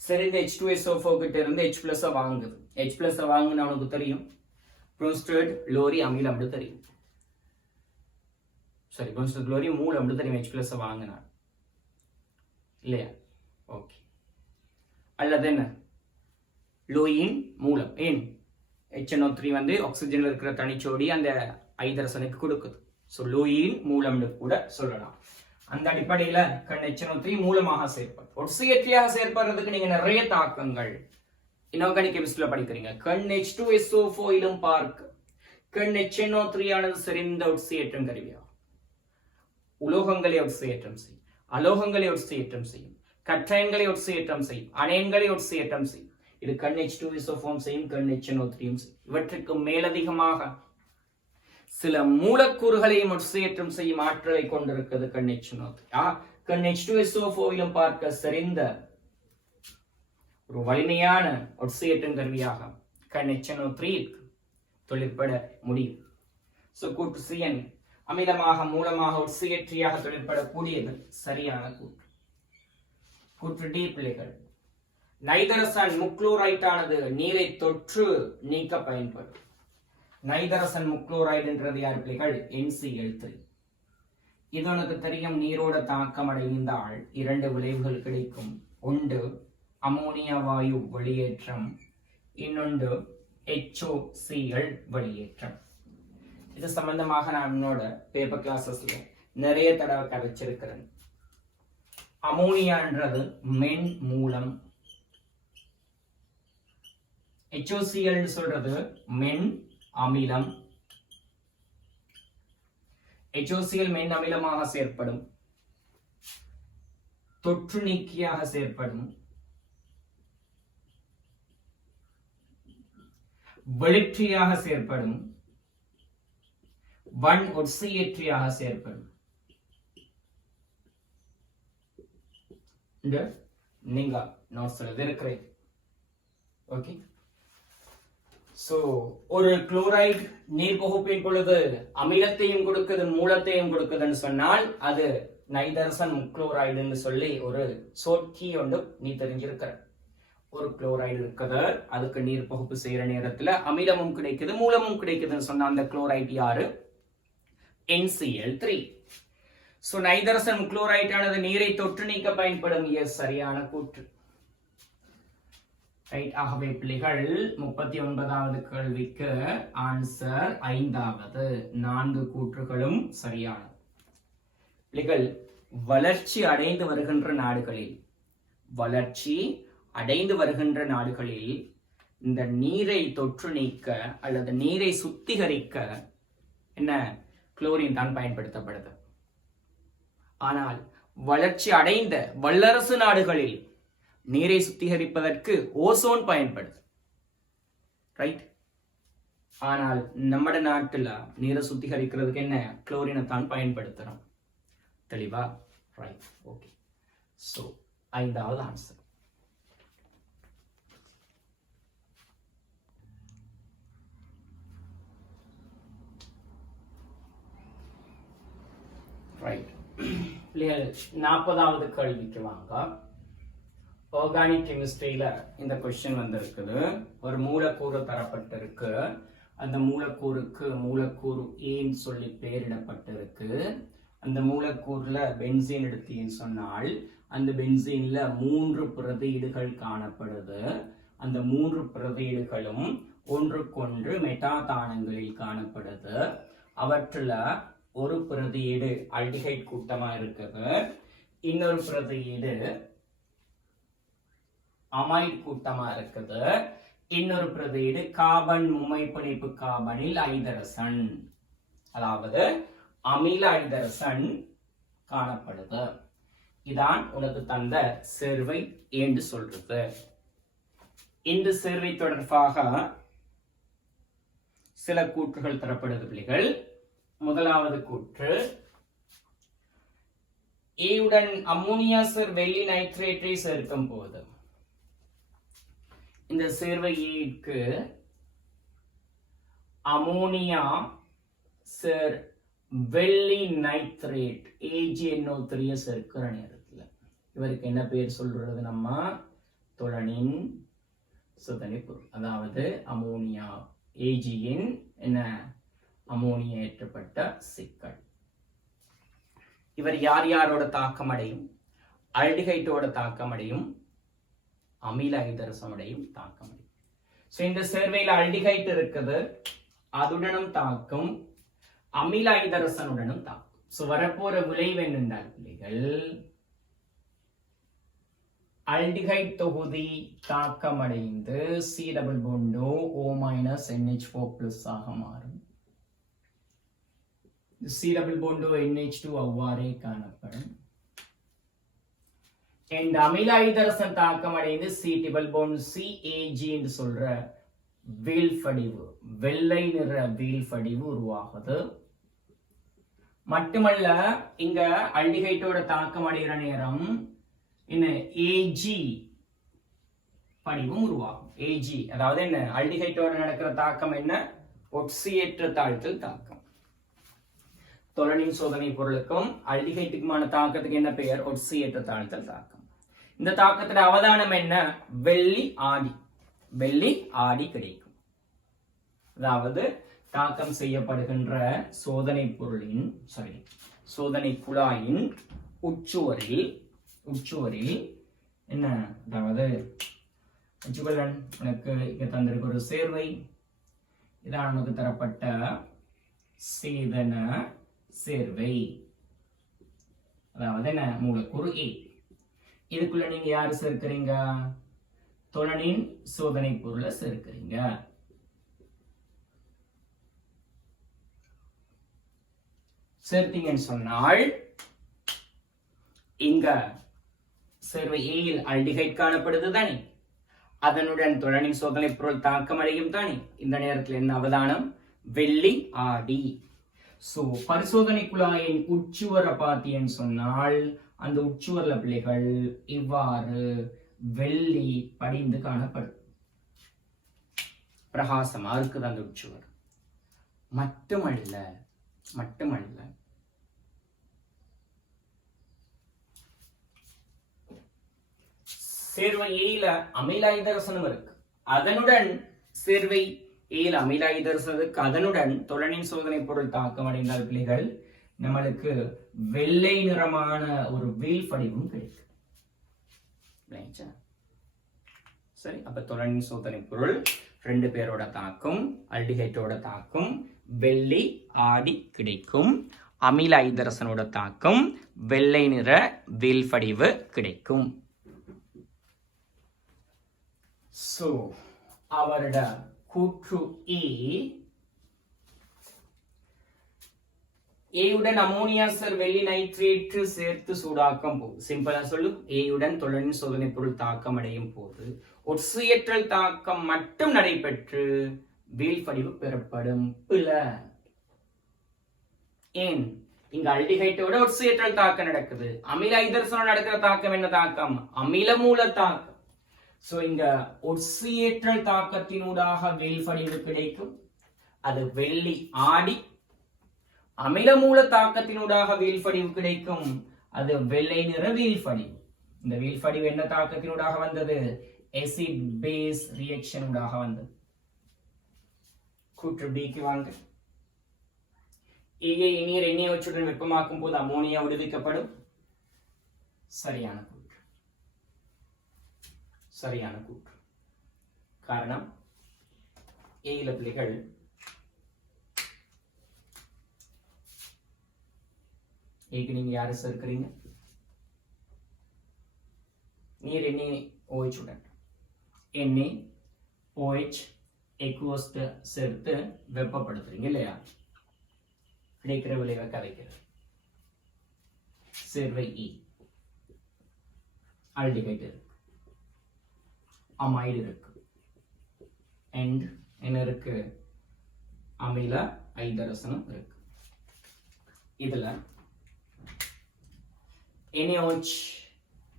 செறிந்த H2SO4 கிட்ட இருந்து H+ வாங்குது. H+ வாங்குன்னு அவனுக்கு தெரியும். புரோஸ்டர்ட் குளோரி அமிலம் அப்படி தெரியும். சரி, புரோஸ்டர்ட் குளோரி மூலம் அப்படி தெரியும். H+ வாங்கினா இல்லையா? ஓகே. அல்லது என்ன? லோயின் மூலம். ஏன்? HNO3 வந்து ஆக்சிஜன்ல இருக்கிற தனிச்சோடி அந்த ஐதரசனுக்கு கொடுக்குது. ஸோ லோயின் மூலம்னு கூட சொல்லலாம். அந்த அடிப்படையில கண் HNO3 மூலமாக செயற்படும். ஒட்சியேற்றியாக செயற்படுறதுக்கு நீங்க நிறைய தாக்கங்கள் இன்ஆர்கானிக் கெமிஸ்ட்ரியில படிக்கிறீங்க. கண் H2SO4 இலும் பார்க்க கண் HNO3 ஆனது செறிந்த ஒட்சியேற்றம் கருவியாகும். உலோகங்களை ஒட்சியேற்றம் செய்யும், அலோகங்களை ஒட்சியேற்றம் செய்யும், கற்றயங்களை ஒட்சியேற்றம் செய்யும், அணையங்களை ஒட்சியேற்றம் செய்யும். இது கண் H2SO4 செய்யும், கண் HNO3 செய்யும். இவற்றுக்கு மேலதிகமாக சில மூலக்கூறுகளையும் ஒட்சியேற்றம் செய்யும் ஆற்றலை கொண்டிருக்கிறது கண் HNO3. கண் H2SO4 இலும் பார்க்க செறிந்த ஒரு வலிமையான ஒட்சியேற்றும் கருவியாக கண் HNO3 தொழிற்பட முடியும். சோ கூற்று CN அமிலமாக மூலமாக ஒட்சியேற்றியாக தொழிற்படக்கூடியது சரியான கூற்று. கூற்று D பிள்ளைகள், நைதரசன் முக்ளோரைட் ஆனது நீரை தொற்று நீக்க பயன்படும். நைதரசன் முக்ளோரைடு என்றது யார் பிள்ளைகள்? NCl3. இது உனக்கு தெரியும். நீரோட தாக்கம் அடைந்தால் இரண்டு விளைவுகள் கிடைக்கும். ஒன்று அமோனியா வாயு வெளியேற்றம், இன்னொன்று HOCl வெளியேற்றம். இது சம்பந்தமாக நான் என்னோட பேப்பர் கிளாஸஸ்ல நிறைய தடவை கதைச்சிருக்கிறேன். அமோனியான்றது மென் மூலம், HOCl சொல்றது மென் அமிலம். HOCl மென் அமிலமாக செயற்படும், தொற்று நீக்கியாக செயற்படும், வெளிற்றியாக செயற்படும், வன் ஒட்சியேற்றியாக செயற்படும். நீங்க நோட்ஸ் இருக்கிறேன். ஓகே. சோ ஒரு குளோரைடு நீர் புகுப்பின் பொழுது அமிலத்தையும் கொடுக்குது மூலத்தையும் கொடுக்குதுன்னு சொன்னால் அது நைதரசன் முக்ளோரைடுன்னு சொல்லி ஒரு சோட்கி ஒன்று நீ தெரிஞ்சிருக்கிற. ஒரு குளோரைடு இருக்குது, அதுக்கு நீர் புகுப்பு செய்யற நேரத்துல அமிலமும் கிடைக்குது மூலமும் கிடைக்குதுன்னு சொன்ன அந்த குளோரைடு யாரு? NCl3. சோ நைதரசன் முக்ளோரைடு ஆனது நீரை தொற்று நீக்க பயன்படும். எஸ், சரியான கூற்று. ரைட். ஆகவே பிள்ளைகள் 39வது கேள்விக்கு ஆன்சர் 5வது. 4 கூற்றுகளும் சரியானது. பிள்ளைகள், வளர்ச்சி அடைந்து வருகின்ற நாடுகளில் இந்த நீரை தொற்று நீக்க அல்லது நீரை சுத்திகரிக்க என்ன குளோரின் தான் பயன்படுத்தப்படுது. ஆனால் வளர்ச்சி அடைந்த வல்லரசு நாடுகளில் நீரை சுத்திகரிப்பதற்கு ஓசோன் பயன்படுது. ரைட். ஆனால் நம்ம நாட்டுல நீரை சுத்திகரிக்கிறதுக்கு என்ன குளோரினை தான் பயன்படுத்துறோம். தெளிவா? ரைட். ஓகே. சோ 5வது ஆன்சர். ரைட். 40வது கேள்விக்கு வாங்க. ஆர்கானிக் கெமிஸ்ட்ரியில இந்த கொஸ்டின் வந்திருக்குது. ஒரு மூலக்கூறு தரப்பட்டிருக்கு. அந்த மூலக்கூறுக்கு மூலக்கூறு ஏன்னு சொல்லி பெயரிடப்பட்டிருக்கு. அந்த மூலக்கூறுல பென்சீன் எடுத்தீங்கன்னு சொன்னால் அந்த பென்சீன்ல 3 பிரதியீடுகள் காணப்படுது. அந்த 3 பிரதியீடுகளும் ஒன்றுக்கொன்று மெட்டாதானங்களில் காணப்படுது. அவற்றுல ஒரு பிரதியீடு ஆல்டிஹைட் கூட்டமா இருக்குது, இன்னொரு பிரதியீடு அமைட் கூட்டமா இருக்குது, இன்னொரு பிரதியீடு கார்பன் மும்மை பிணைப்பு கார்பனில் ஐதரசன், அதாவது அமில ஐதரசன் காணப்படுது. இதான் உனக்கு தந்த சேர்வை என்று சொல்றது. இந்த சேர்வை தொடர்பாக சில கூற்றுகள் தரப்படுது பிள்ளைகள். முதலாவது கூற்று, ஏயுடன் அம்மோனியா சேர் வெள்ளி நைட்ரேட்டை சேர்க்கும் போது இந்த சேர்வை ஏக்கு அமோனியா சேர் வெள்ளி நைட்ரேட் AgNO3 சேர்க்கிற நேரத்தில் இவருக்கு என்ன பேர் சொல்றது? நம்ம தொலனின் சோதனை பொருள், அதாவது அமோனியா AgN என்ன அமோனியா ஏற்றப்பட்ட சிக்கல். இவர் யார் யாரோட தாக்கம் அடையும்? ஆல்டிஹைடோட தாக்கம் அடையும், அமில ஐதரசம் அடையும் தாக்கம் அடையும். சோ இந்த சேர்வையில் ஆல்டிஹைட் இருக்குது, அதுடனும் தாக்கும், அமில ஐதரசனுடனும் தாக்கும். சோ வரப்போற விளைவு என்னென்றால் பிள்ளைகள், ஆல்டிஹைட் தொகுதி தாக்கம் அடைந்து C டபுள் பாண்டோ O மைனஸ் NH4+ ஆக மாறும். C double bond NH2 அவ்வாறே காணப்படும். and அமில ஐதரசன் தாக்கம் அடைந்து C double bond CAG என்று சொல்ற வீழ்படிவு, வெள்ளை நிற வீழ்படிவு உருவாகுது. மட்டுமல்ல, இங்க ஆல்டிஹைடோட தாக்கம் அடைகிற நேரம் என்ன AG படிவும் உருவாகும். AG அதாவது என்ன, ஆல்டிஹைடோட நடக்கிற தாக்கம் என்ன? ஒட்சியேற்ற தாழ்த்தல் தாக்கம். தொலனின் சோதனை பொருளுக்கும் ஆல்டிஹைடுக்குமான தாக்கத்துக்கு என்ன பெயர்? ஒட்சியேற்ற தாழ்த்தல் தாக்கம். இந்த தாக்கத்துல அவதானம் என்ன? வெள்ளி ஆடி, வெள்ளி ஆடி கிடைக்கும். அதாவது தாக்கம் செய்யப்படுகின்ற சோதனை பொருளின் சோதனை குழாயின் உட்சுவரில் என்ன, அதாவது உனக்கு இங்க தந்திருக்க ஒரு சேர்வை, இதான் நமக்கு தரப்பட்ட சேதன சேர்வை, அதாவது என்ன மூலக்கூறு A. இதுக்குள்ள நீங்க யாரு சேர்க்கிறீங்க? தொலனின் சோதனை பொருளை சேர்க்கிறீங்க. சேர்த்தீங்கன்னு சொன்னால் இங்க சேர்வை A இல் ஆல்டிஹைட் காணப்படுது தானே, அதனுடன் தொலனின் சோதனை பொருள் தாக்கம் அடையும் தானே. இந்த நேரத்தில் என்ன அவதானம்? வெள்ளி ஆடி. சோ பரிசோதனை குழாயின் உட்சுவரை பார்த்தீங்கன்னு சொன்னால் அந்த உட்சுவர்ல பிள்ளைகள் இவ்வாறு வெள்ளி படிந்து காணப்படும். பிரகாசமா இருக்குது அந்த உட்சுவர். மட்டுமல்ல சேர்வை ஏல அமில ஐதரசனும் இருக்கு, அதனுடன் சேர்வை ஏல அமில ஐதரசனுக்கு அதனுடன் தொலனின் சோதனை பொருள் தாக்கம் அடைந்தால் பிள்ளைகள் நம்மளுக்கு வெள்ளை நிறமான ஒரு வீழ்படிவும் கிடைக்கும். சரி, அப்ப தொலனின் சோதனை பொருள் ரெண்டு பேரோட தாக்கம், ஆல்டிஹைடோட தாக்கம் வெள்ளி ஆடி கிடைக்கும், அமில ஐதரசனோட தாக்கம் வெள்ளை நிற வீழ்படிவு கிடைக்கும். சோ அவரோட கூற்று ஏயுடன் அமோனியா சேர் வெள்ளி நைட்ரேட் சேர்த்து சூடாக்கும் போது, சிம்பிளா சொல்லு, ஏயுடன் தொலனின் சோதனை பொருள் தாக்கம் அடையும் போது ஒட்சியேற்றல் தாக்கம் மட்டும் நடைபெற்று வீழ்படிவு பெறப்படும். ஏன்? இங்க ஆல்டிஹைடோட ஒட்சியேற்றல் தாக்கம் நடக்குது, அமில ஐதரசனோட நடக்கிற தாக்கம் என்ன தாக்கம்? அமில மூல தாக்கம். சோ இங்க ஒட்சியேற்றல் தாக்கத்தினூடாக வீழ்படிவு கிடைக்கும், அது வெள்ளி ஆடி. அமில மூல தாக்கத்தினூடாக வீழ்படிவு கிடைக்கும், அது வெள்ளை நிற வீழ்படிவு. இந்த வீழ்படிவு என்ன தாக்கத்தினூடாக வந்தது? acid base reaction ஊடாக வந்தது. கூற்று பிக்கு வாங்க. ஏஏ நீர் NaOH வெப்பமாக்கும் போது அமோனியா விடுவிக்கப்படும். சரியான கூற்று, சரியான கூற்று. காரணம் ஏல பிள்ளைகள் ஏக்கு நீங்க யாரை சேர்க்கிறீங்க? நீர் NaOH உடன் NaOH aqueous சேர்த்து வெப்பப்படுத்துறீங்க இல்லையா? கிடைக்கிற விளைவை கதைக்கிறது. சேர்வை E ஆல்டிஹைட் இருக்கு, அமைடு இருக்கு, and என்ன இருக்கு அமில ஐதரசனும் இருக்கு. இதுல NaOH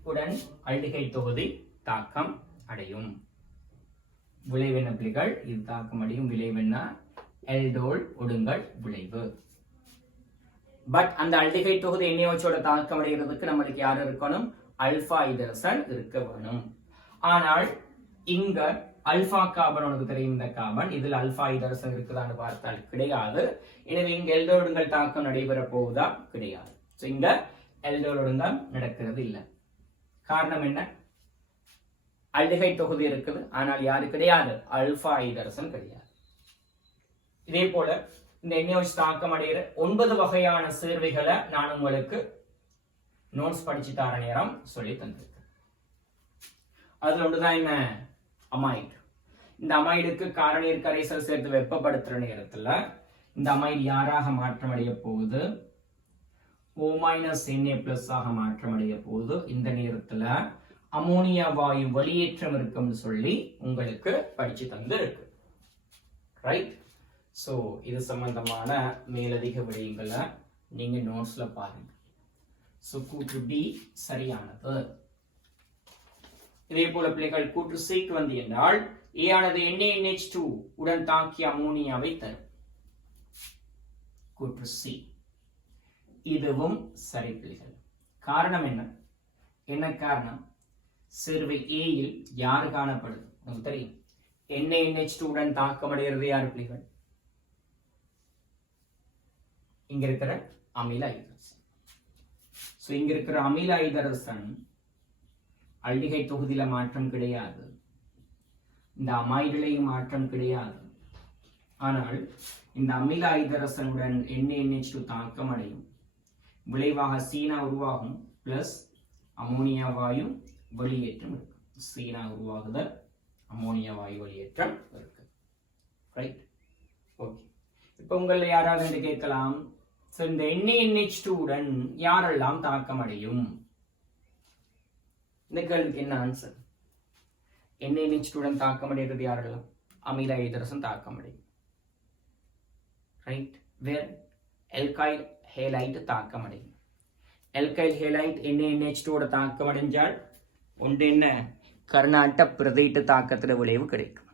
உடன் ஆல்டிகைட் தொகுதி தாக்கம் அடையும். விளைவென்ன புலிகள் இது தாக்கம் அடையும். விளைவென்ன எல்டோல் ஒடுங்கல் விளைவு. பட் அந்த ஆல்டிகைட் தொகுதி NaOH ஓட தாக்கம் அடைகிறதுக்கு நம்மளுக்கு யார் இருக்கணும்? அல்பா ஐதரசன் இருக்க வேணும். ஆனால் இங்க அல்பா கார்பன் உனக்கு தெரியும், இந்த கார்பன் இதுல அல்பா ஐதரசன் இருக்குதான்னு பார்த்தால் கிடையாது. எனவே இங்க எல்டோடுங்கள் தாக்கம் நடைபெற போவதா? கிடையாது. இங்க எல்டோடுங்கள் நடக்கிறது இல்லை. காரணம் என்ன? ஆல்டிகைட் தொகுதி இருக்குது, ஆனால் யாரு கிடையாது? அல்பா ஐதரசன் கிடையாது. இதே போல இந்த NaOH தாக்கம் அடைகிற 9 வகையான சேர்வைகளை நான் உங்களுக்கு நோட்ஸ் படிச்சு தர நேரம் சொல்லி தந்திருக்கேன். அதுல ஒன்றுதான் என்ன? அமைடு. இந்த அமைடுக்கு காரநீர் கரைசல் சேர்த்து வெப்பப்படுத்துற நேரத்துல இந்த அமைடு யாராக மாற்றம் அடைய போகுது? O- Na+ ஆக மாற்றம் அடைய போகுது. இந்த நேரத்துல அமோனியா வாயு வெளியேற்றம் இருக்கும்னு சொல்லி உங்களுக்கு படிச்சு தந்து இருக்கு. ரைட்? சோ இது சம்பந்தமான மேலதிக விடயங்களை நீங்க நோட்ஸ்ல பாருங்க. சோ கூற்று B சரியானது. இதே போல பிள்ளைகள் கூற்று Cக்கு வந்து என்றால் A ஆனது NaNH2 உடன் தாக்கிய அமோனியாவை தரும். கூற்று C இதுவும் சரி பிள்ளைகள். காரணம் என்ன? என்ன காரணம்? சேர்வை A இல் யாரு காணப்படுது? உங்களுக்கு தெரியும். NaNH2 உடன் தாக்கம் அடைகிறது யார் பிள்ளைகள்? இங்க இருக்கிற அமில ஐதரசன். சோ இங்க இருக்கிற அமில ஐதரசன் ஆல்டிகைட் தொகுதியில மாற்றம் கிடையாது, இந்த அமைடுலையும் மாற்றம் கிடையாது. ஆனால் இந்த அமில ஐதரசனுடன் NaNH2 தாக்கம் அடையும். விளைவாக சீனா உருவாகும் பிளஸ் அமோனியா வாயு வெளியேற்றம் இருக்கு. சீனா உருவாகுதல், அமோனியா வாயு வெளியேற்றம் இருக்கு. ரைட்? ஓகே. இப்ப உங்களை யாராவது கேட்கலாம், இந்த NaNH2 உடன் யாரெல்லாம் தாக்கம் அடையும்? இந்த கேள்விக்கு என்ன ஆன்சர்? NaNH2 உடன் தாக்கம் அடைகிறது யாரெல்லாம்? அமில ஐதரசன் தாக்கம் அடையும். ரைட்? வேர் எல்கைல் ஹேலைட் தாக்கம் அடையும். எல்கைல் ஹேலைட் NaNH2 ஓட தாக்கம் அடைஞ்சால் ஒன்று என்ன? கர்நாட்ட பிரதீட்டு தாக்கத்துல விளைவு கிடைக்கும்.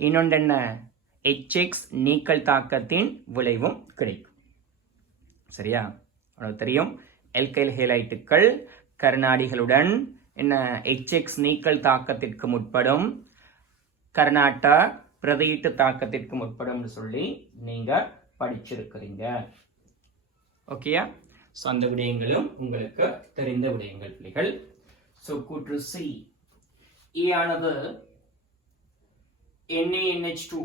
இன்னொன்று என்ன? HX நீக்கல் தாக்கத்தின் விளைவும் கிடைக்கும். சரியா? உனக்கு தெரியும், எல்கைல் ஹேலைட்டுகள் கர்நாடிகளுடன் என்ன HX நீக்கல் தாக்கத்திற்கு முற்படும், கர்நாட்ட பிரதீட்டு தாக்கத்திற்கு முற்படும் சொல்லி நீங்க படிச்சிருக்கிறீங்க. ஓகேயா? சோ அந்த விடயங்களும் உங்களுக்கு தெரிந்த விடயங்கள் பிள்ளைகள். சோ கூற்று C A ஆனது NaNH2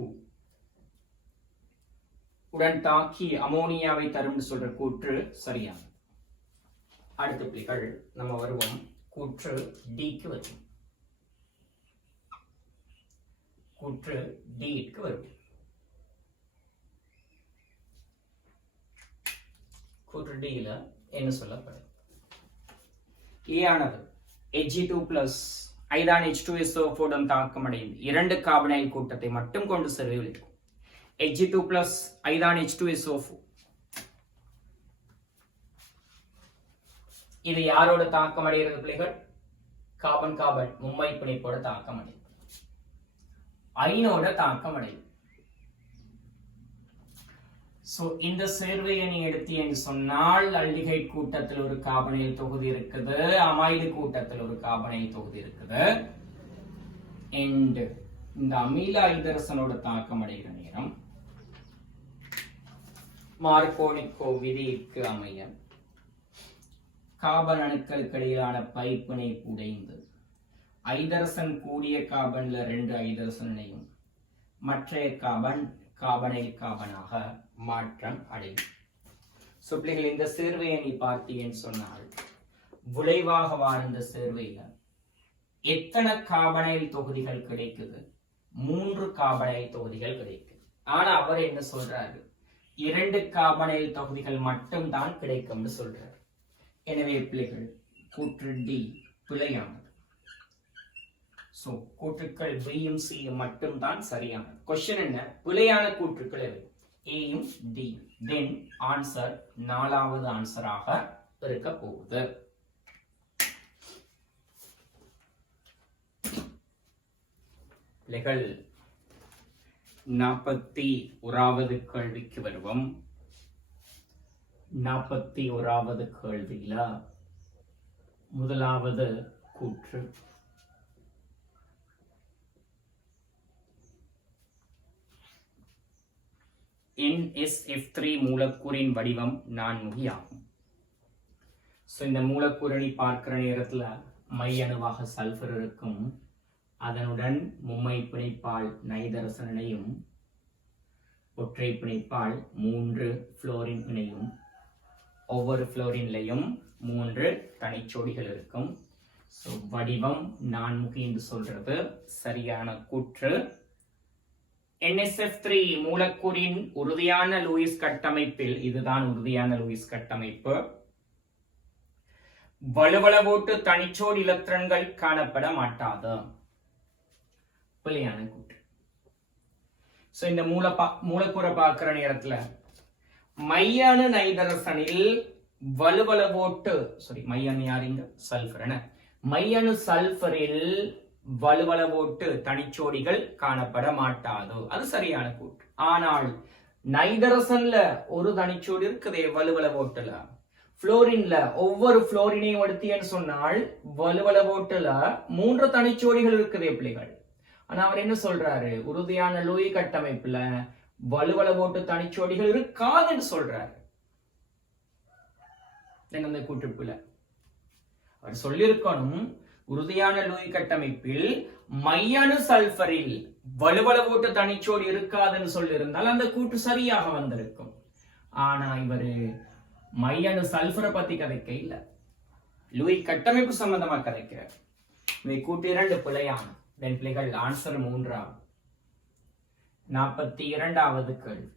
உடன் தாக்கி அமோனியாவை தரும் சொல்ற கூற்று சரியானது. அடுத்த பிள்ளைகள் நம்ம வருவோம் கூற்று Dக்கு வரும். கூற்று Dக்கு வரும். கூற்று Dல என்ன சொல்லப்படும்? A ஆனது Hg2+ ஐதான் H2SO4 உடன் தாக்கம் அடைந்து 2 கார்பனைல் கூட்டத்தை மட்டும் கொண்டு செறிவிலிருக்கும். Hg2+ ஐதான் H2SO4 இது யாரோட தாக்கம் அடைகிறது பிள்ளைகள்? கார்பன் கார்பன் மும்மை பிணைப்போட தாக்கம் அடையும். ஐனோட தாக்கம் அடையும். சோ இந்த சேர்வையை நீ எடுத்தீன்னு சொன்னால் ஆல்டிகைட் கூட்டத்தில் ஒரு கார்பனைல் தொகுதி இருக்குது, அமைடு கூட்டத்தில் ஒரு கார்பனைல் தொகுதி இருக்குது. இந்த அமில ஐதரசனோட தாக்கம் அடைகிற நேரம் மார்கோனிக்கோ விதிக்கு அமைய கார்பன் அணுக்களுக்கு இடையிலான பைப்பினை உடைந்து ஐதரசன் கூடிய கார்பன்ல 2 ஐதரசனையும் மற்றைய கார்பனைல் கார்பனாக மாற்றம் அடையும். சோ பிள்ளைகள் இந்த சேர்வையை நீ பார்த்தீங்கன்னு சொன்னால் விளைவாக வாழ்ந்த சேர்வையில எத்தனை கார்பனைல் தொகுதிகள் கிடைக்குது? 3 கார்பனைல் தொகுதிகள் கிடைக்குது. ஆனா அவர் என்ன சொல்றாரு? 2 கார்பனைல் தொகுதிகள் மட்டும் தான் கிடைக்கும்னு சொல்றாரு. எனவே பிள்ளைகள் கூற்று D பிழையானது. சோ கூற்றுக்கள் பியும் சியும் மட்டும்தான் சரியான. கொஸ்டின் என்ன? பிழையான கூற்றுக்கள் எவை? ஏயும் டி. தென் ஆன்சர் 4வது ஆன்சராக இருக்க போகுது. பிள்ளைகள் 41வது கேள்விக்கு வருவோம். 41வது கேள்வியில முதலாவது கூற்று, NSF3 மூலக்கூறின் வடிவம் நான்முகி ஆகும். இந்த மூலக்கூறணி பார்க்கிற நேரத்துல மையணுவாக சல்பர் இருக்கும், அதனுடன் மும்மை பிணைப்பால் நைதரசன் இணையும், ஒற்றை பிணைப்பால் 3 புளோரின் இணையும், ஒவ்வொரு புளோரின்லையும் 3 தனிச்சோடிகள் இருக்கும். வடிவம் நான்முகி என்று சொல்றது சரியான கூற்று. NSF3 மூலக்கூறின் உறுதியான லூயிஸ் கட்டமைப்பில், இதுதான் உறுதியான லூயிஸ் கட்டமைப்பு, வலுவளவோட்டு தனிச்சோடி எலக்ட்ரான்கள் காணப்பட மாட்டாது. பிழையான கூற்று. இந்த மூலக்கூறை பார்க்கிற நேரத்துல மையணு நைதரசனில் வலுவளவோட்டு மையணு யாரிங்க சல்பர், மையணு சல்பரில் வலுவளவோட்டு தனிச்சோடிகள் காணப்பட மாட்டாது. அது சரியான கூற்று. ஆனால் நைதரசன்ல ஒரு தனிச்சோடி இருக்குதே வலுவளவோட்டுல, புளோரின்ல ஒவ்வொரு புளோரினையும் எடுத்தீங்கன்னு சொன்னால் வலுவளவோட்டுல 3 தனிச்சோடிகள் இருக்குதே பிள்ளைகள். ஆனா அவர் என்ன சொல்றாரு? உறுதியான லூயி கட்டமைப்புல வலுவளவோட்டு தனிச்சோடிகள் இருக்காதுன்னு சொல்றாரு. இந்த கூற்றுப்புல அவர் சொல்லியிருக்கணும், உறுதியான லூயி கட்டமைப்பில் மையணு சல்பரில் வலுவளவோட்டு தனிச்சோடி இருக்காதுன்னு சொல்லியிருந்தால் அந்த கூற்று சரியாக வந்திருக்கும். ஆனா இவரு மையணு சல்பரை பத்தி கதைக்க இல்ல, லூயி கட்டமைப்பு சம்பந்தமா கதைக்கிறார். இவை கூட்டு 2 பிழையான. பிள்ளைகள் ஆன்சர் 3. 42வது கேள்வி,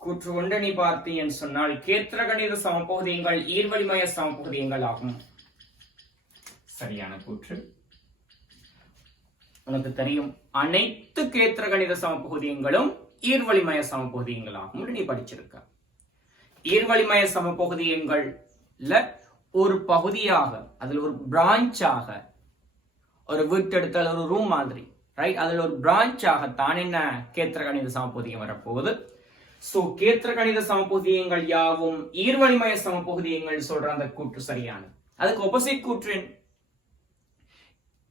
கூற்று 1 நீ பார்த்தீங்கன்னு சொன்னால் கேத்திரகணித சமபகுதியங்கள் ஈர்வளிமய சமபகுதியங்கள் ஆகும். சரியான கூற்று. உனக்கு தெரியும், அனைத்து கேத்திரகணித சமபகுதியங்களும் ஈர்வளிமய சமபகுதியங்கள் ஆகும். நீ படிச்சிருக்க. ஈர்வளிமய சமபகுதியங்கள்ல ஒரு பகுதியாக, அதுல ஒரு பிரான்ச்சாக, ஒரு வீட்டெடுத்தால் ஒரு ரூம் மாதிரி, ரைட், அதுல ஒரு பிரான்ச்சாக தான் என்ன கேத்திரகணித சமபகுதியம் வரப்போகுது. கேத்திரகணித சமபகுதியங்கள் யாவும் ஈர்வளிமய சமபகுதியங்கள் சொல்ற அந்த கூற்று சரியானது. அதுக்கு ஆப்போசிட் கூற்று,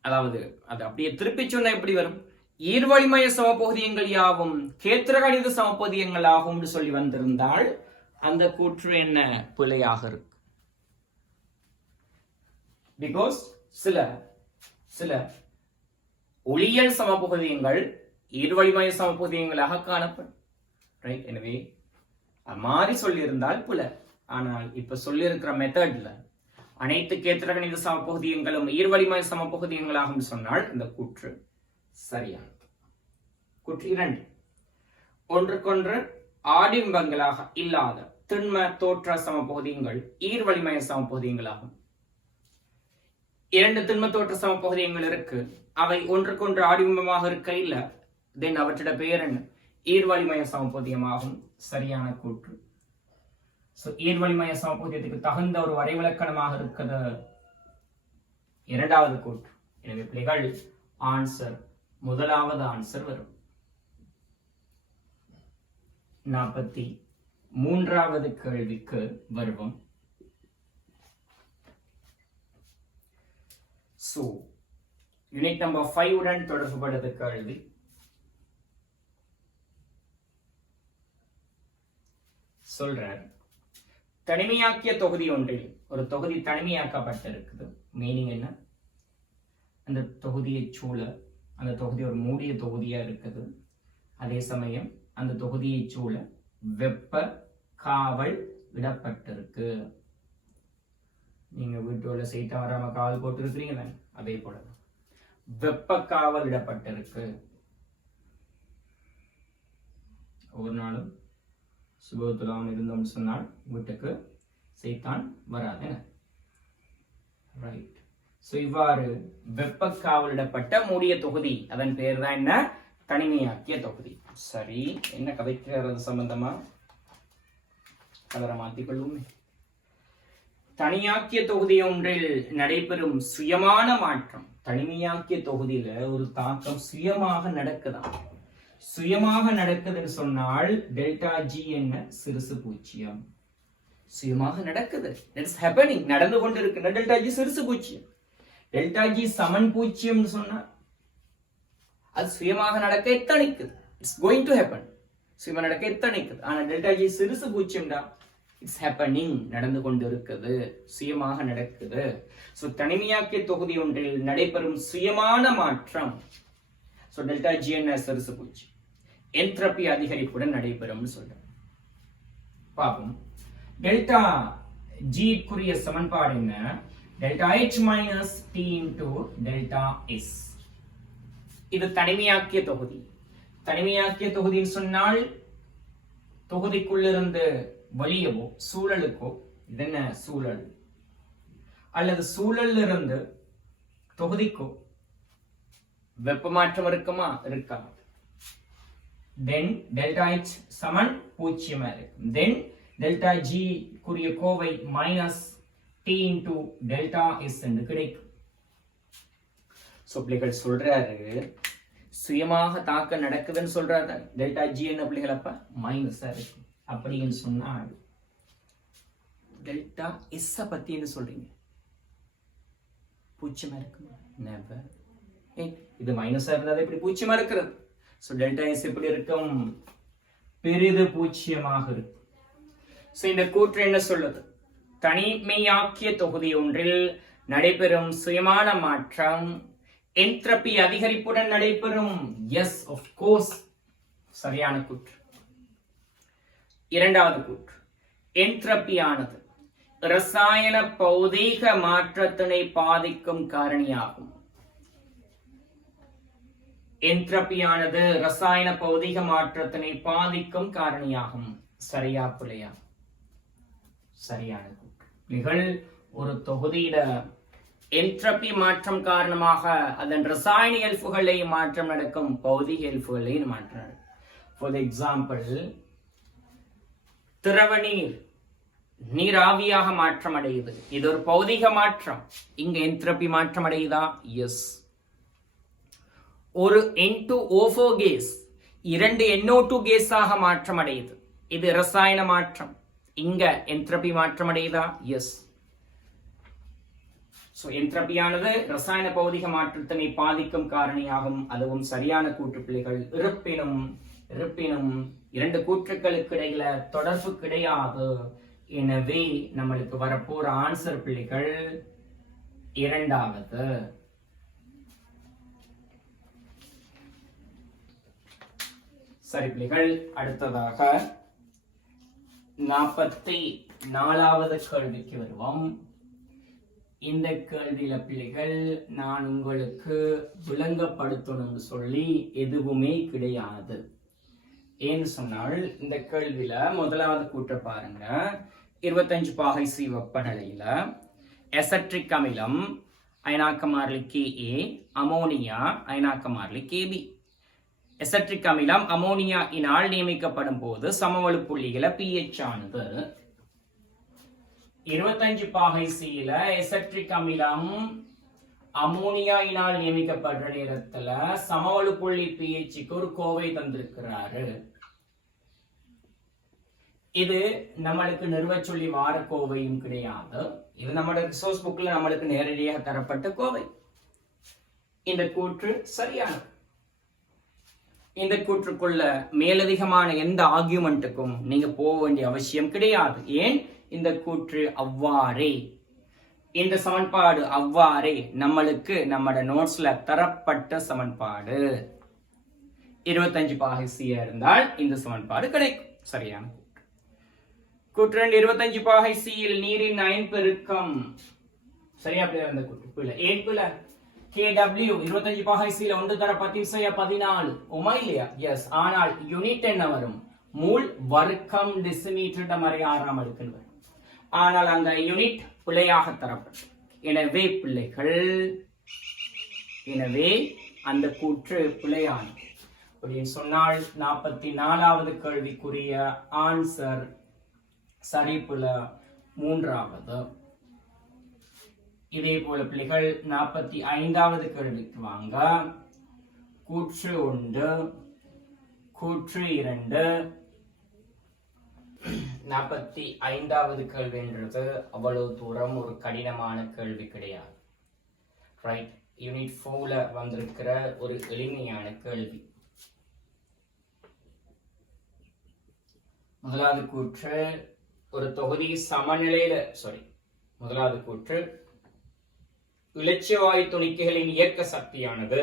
அதாவது அது அப்படியே திருப்பி சொன்னா எப்படி வரும்? ஈர்வளிமய சமபகுதியங்கள் யாவும் கேத்திரகணித சமபகுதியங்கள் ஆகும் சொல்லி வந்திருந்தால் அந்த கூற்று என்ன? பிழையாக இருக்கு. பிகாஸ் சில ஒளியியல் சமபகுதியங்கள் ஈர்வளிமய சமபகுதியங்களாக காணப்படும். ரைட், எனவே மாறி சொல்லியிருந்தால் பிழை. ஆனால் இப்ப சொல்லியிருக்கிற மெத்தட்ல அனைத்து கேத்திரகணித சமபகுதியங்களும் ஈர்வளிமய சமபகுதியங்களாகும் சொன்னால் இந்த கூற்று சரியானது. கூற்று 2, ஒன்றுக்கொன்று ஆடிம்பங்களாக இல்லாத திண்ம தோற்ற சமபகுதியங்கள் ஈர்வளிமய சமபகுதியங்களாகும். 2 திண்ம தோற்ற சமபகுதியங்கள் இருக்கு, அவை ஒன்றுக்கொன்று ஆடிம்பமாக இருக்க இல்ல, தென் அவற்றிட பெயர் என்ன? ஈர்வளிமய சமபகுதியமாகும். சரியான கூற்று. ஈர்வளிமய சமபகுதியத்துக்கு தகுந்த ஒரு வரைவிலக்கணமாக இருக்கிறது 2வது கூற்று. எனவே பிள்ளைகள் ஆன்சர் 1வது ஆன்சர் வரும். 43வது கேள்விக்கு வருவோம். யூனிட் நம்பர் 5 உடன் தொடர்புபடுத்த கேள்வி. சொல்றார், தனிமையாக்கிய தொகுதி ஒன்றில் ஒரு தொகுதி தனிமையாக்கப்பட்டிருக்குது. மீனிங் என்ன? அந்த தொகுதியை சூழ அந்த தொகுதி ஒரு மூடிய தொகுதியா இருக்குது. அதே சமயம் அந்த தொகுதியை சூழ வெப்ப காவல் விடப்பட்டிருக்கு. நீங்க வீட்டோட செய்தா வராம காவல் போட்டு இருக்கிறீங்க, அதே போல வெப்ப காவல் விடப்பட்டிருக்கு. ஒவ்வொரு நாளும் சுபத்துலாம் இருந்தோம்னு சொன்னால் வீட்டுக்கு சைத்தான் வராது. ரைட். ஸோ இவ்வாறு வெப்ப காவலிடப்பட்ட மூடிய தொகுதி, அதன் பேர் தான் என்ன, தனிமையாக்கிய தொகுதி. சரி, என்ன கதைக்கிறது சம்பந்தமா கலரை மாற்றிக்கொள்வோமே. தனியாக்கிய தொகுதி ஒன்றில் நடைபெறும் சுயமான மாற்றம். தனிமையாக்கிய தொகுதியில ஒரு தாக்கம் சுயமாக நடக்குதான். சுயமாக நடக்குதுன்னு சொன்னால் டெல்டா ஜி என்ன, சிறுசு பூஜ்ஜியம். சுயமாக நடக்குது, இட்ஸ் ஹேப்பனிங், நடந்து கொண்டு இருக்கு. டெல்டா ஜி சிறுசு பூஜ்ஜியம். டெல்டா ஜி சமன் பூஜ்ஜியம் சொன்னா அது சுயமாக நடக்க எத்தனைக்குது, இட்ஸ் கோயிங் டு ஹேப்பன். சுயமா நடக்க எத்தனைக்குது. ஆனா டெல்டா ஜி சிறுசு பூஜ்ஜியம்டா, இட்ஸ் ஹேப்பனிங், நடந்து கொண்டு இருக்குது, சுயமாக நடக்குது. சோ தனிமையாக்கிய தொகுதி ஒன்றில் நடைபெறும் சுயமான மாற்றம். சோ டெல்டா ஜி என்ன, சிறுசு பூஜ்ஜியம். என்ட்ரோபி அதிகரிப்புடன் நடைபெறும் சொல்றோம். பாப்போம். டெல்டா ஜி க்குரிய சமன்பாடு என்ன, delta H minus T into delta S. இது தனிமையாக்கிய தொகுதி. தனிமையாக்கிய தொகுதின்னு சொன்னால் தொகுதிக்குள்ளிருந்து வெளியவோ சூழலுக்கோ, இது என்ன சூழல், அல்லது சூழல்ல இருந்து தொகுதிக்கோ வெப்ப மாற்றம் இருக்குமா, இருக்காது. தென் டெல்டா H சமன் பூஜ்ஜியமா இருக்கும். தென் டெல்டா G குரிய கோவை minus T into delta S என்று கிடைக்கும். சோ பிள்ளைகள் சொல்றாரு, சுயமாக தாக்கம் நடக்குதுன்னு சொல்றாரு. டெல்டா G என்ன பிள்ளைகள் அப்ப மைனஸா இருக்கும். அப்படின்னு சொன்னால் டெல்டா S பத்தி என்ன சொல்றீங்க, பூஜ்ஜியமா இருக்குமா, நெவர். இது மைனஸா இருந்தா இப்படி பூஜ்ஜியமா இருக்கிறது. சோ டெல்டா S எப்படி இருக்கும், பெரிது பூஜ்ஜியமாக இருக்கும். சோ இந்த கூற்று என்ன சொல்லுது, தனிமையாக்கிய தொகுதி ஒன்றில் நடைபெறும் சுயமான மாற்றம் என்ட்ரோபி அதிகரிப்புடன் நடைபெறும். எஸ், ஆஃப் கோர்ஸ், சரியான கூற்று. இரண்டாவது கூற்று, என்ட்ரோபியானது ரசாயன பௌதீக மாற்றத்தினை பாதிக்கும் காரணியாகும். என்ட்ரோபியானது ரசாயன பௌதீக மாற்றத்தினை பாதிக்கும் காரணியாகும். சரியா பிள்ளையா? சரியான கூற்று. ஒரு தொகுதியில என்ட்ரோபி மாற்றம் காரணமாக அதன் ரசாயன இயல்புகளில் மாற்றம் நடக்கும், பௌதிக இயல்புகளில் மாற்றம் நடக்கும். ஃபார் எக்ஸாம்பிள், திரவ நீர் ஆவியாக மாற்றம் அடையுது, இது ஒரு பௌதிக மாற்றம். இங்க என்ட்ரோபி மாற்றம் அடையுதா? எஸ். ஒரு N2O4 கேஸ் 2 NO2 கேஸாக மாற்றம் அடையுது, இது ரசாயன மாற்றம். இங்க என்ட்ரோபி மாற்றம் அடையுதா? எஸ். சோ என்ட்ரோபியானது ரசாயன பௌதிக மாற்றத்தினை பாதிக்கும் காரணியாகும். அதுவும் சரியான கூற்று பிள்ளைகள். இருப்பினும் இரண்டு கூற்றுக்களுக்கு இடையில தொடர்பு கிடையாது. எனவே நம்மளுக்கு வரப்போற ஆன்சர் பிள்ளைகள் இரண்டாவது. சரி பிள்ளைகள், அடுத்ததாக 44வது கேள்விக்கு வருவோம். இந்த கேள்வியில பிள்ளைகள் நான் உங்களுக்கு விளங்கப்படுத்தணும்னு சொல்லி எதுவுமே கிடையாது. ஏன்னு சொன்னால் இந்த கேள்வியில முதலாவது கூற்ற பாருங்க. 25 பாகை சி வெப்பநிலையில எசட்ரிக் அமிலம் அயனாக்க மாறிலி Ka, அமோனியா அயனாக்க மாறிலி Kb. எசட்ரிக் அமிலம் அமோனியா இனால் நியமிக்கப்படும் போது சமவெளி புள்ளிகள pH ஆனது 25 பாகை சியில எசட்ரிக் அமிலம் அமோனியா இனால் நியமிக்கப்படுற நேரத்துல சமவெளி புள்ளி pHக்கு ஒரு கோவை தந்திருக்கிறாரு. இது நம்மளுக்கு நிறுவ சொல்லி வார கோவையும் கிடையாது. இது நம்மளோட ரிசோர்ஸ் புக்ல நம்மளுக்கு நேரடியாக தரப்பட்ட கோவை. இந்த கூற்று சரியானது. இந்த கூற்றுக்குள்ள மேலதிகமான எந்த ஆர்கியூமெண்ட்டுக்கும் நீங்க போக வேண்டிய அவசியம் கிடையாது. ஏன்? இந்த கூற்று அவ்வாறே, இந்த சமன்பாடு அவ்வாறே நம்மளுக்கு நம்மட நோட்ஸ்ல தரப்பட்ட சமன்பாடு. 25 பாகை சியா இருந்தால் இந்த சமன்பாடு கிடைக்கும். சரியான கூற்று. 25 பாகை சியில் நீரின் அயன் பெருக்கம். சரியா பிள்ளை? அந்த கூற்று ஏற்பில KW 25 பாகை சியில 1 தர 10 14 உமா இல்லையா? எஸ். ஆனால் யூனிட் என்ன வரும்? மூல் வர்க்கம் டெசிமீட்டர் மாதிரி 6ஆம் அடுக்கில் வரும். ஆனால் அந்த யூனிட் பிழையாக தரப்படும். எனவே பிள்ளைகள், எனவே அந்த கூற்று பிழையானது. அப்படின்னு சொன்னால் 44வது கேள்விக்குரிய ஆன்சர் சரிப்புல 3வது. இதே போல பிள்ளைகள் 45வது கேள்விக்கு வாங்க. கூற்று 1, கூற்று 2. 45வது கேள்வின்றது அவ்வளவு தூரம் ஒரு கடினமான கேள்வி கிடையாது. ரைட், யூனிட் 4ல வந்திருக்கிற ஒரு எளிமையான கேள்வி. முதலாவது கூற்று ஒரு தொகுதி சமநிலையில முதலாவது கூற்று இலட்சியவாயு துணிக்கைகளின் இயக்க சக்தியானது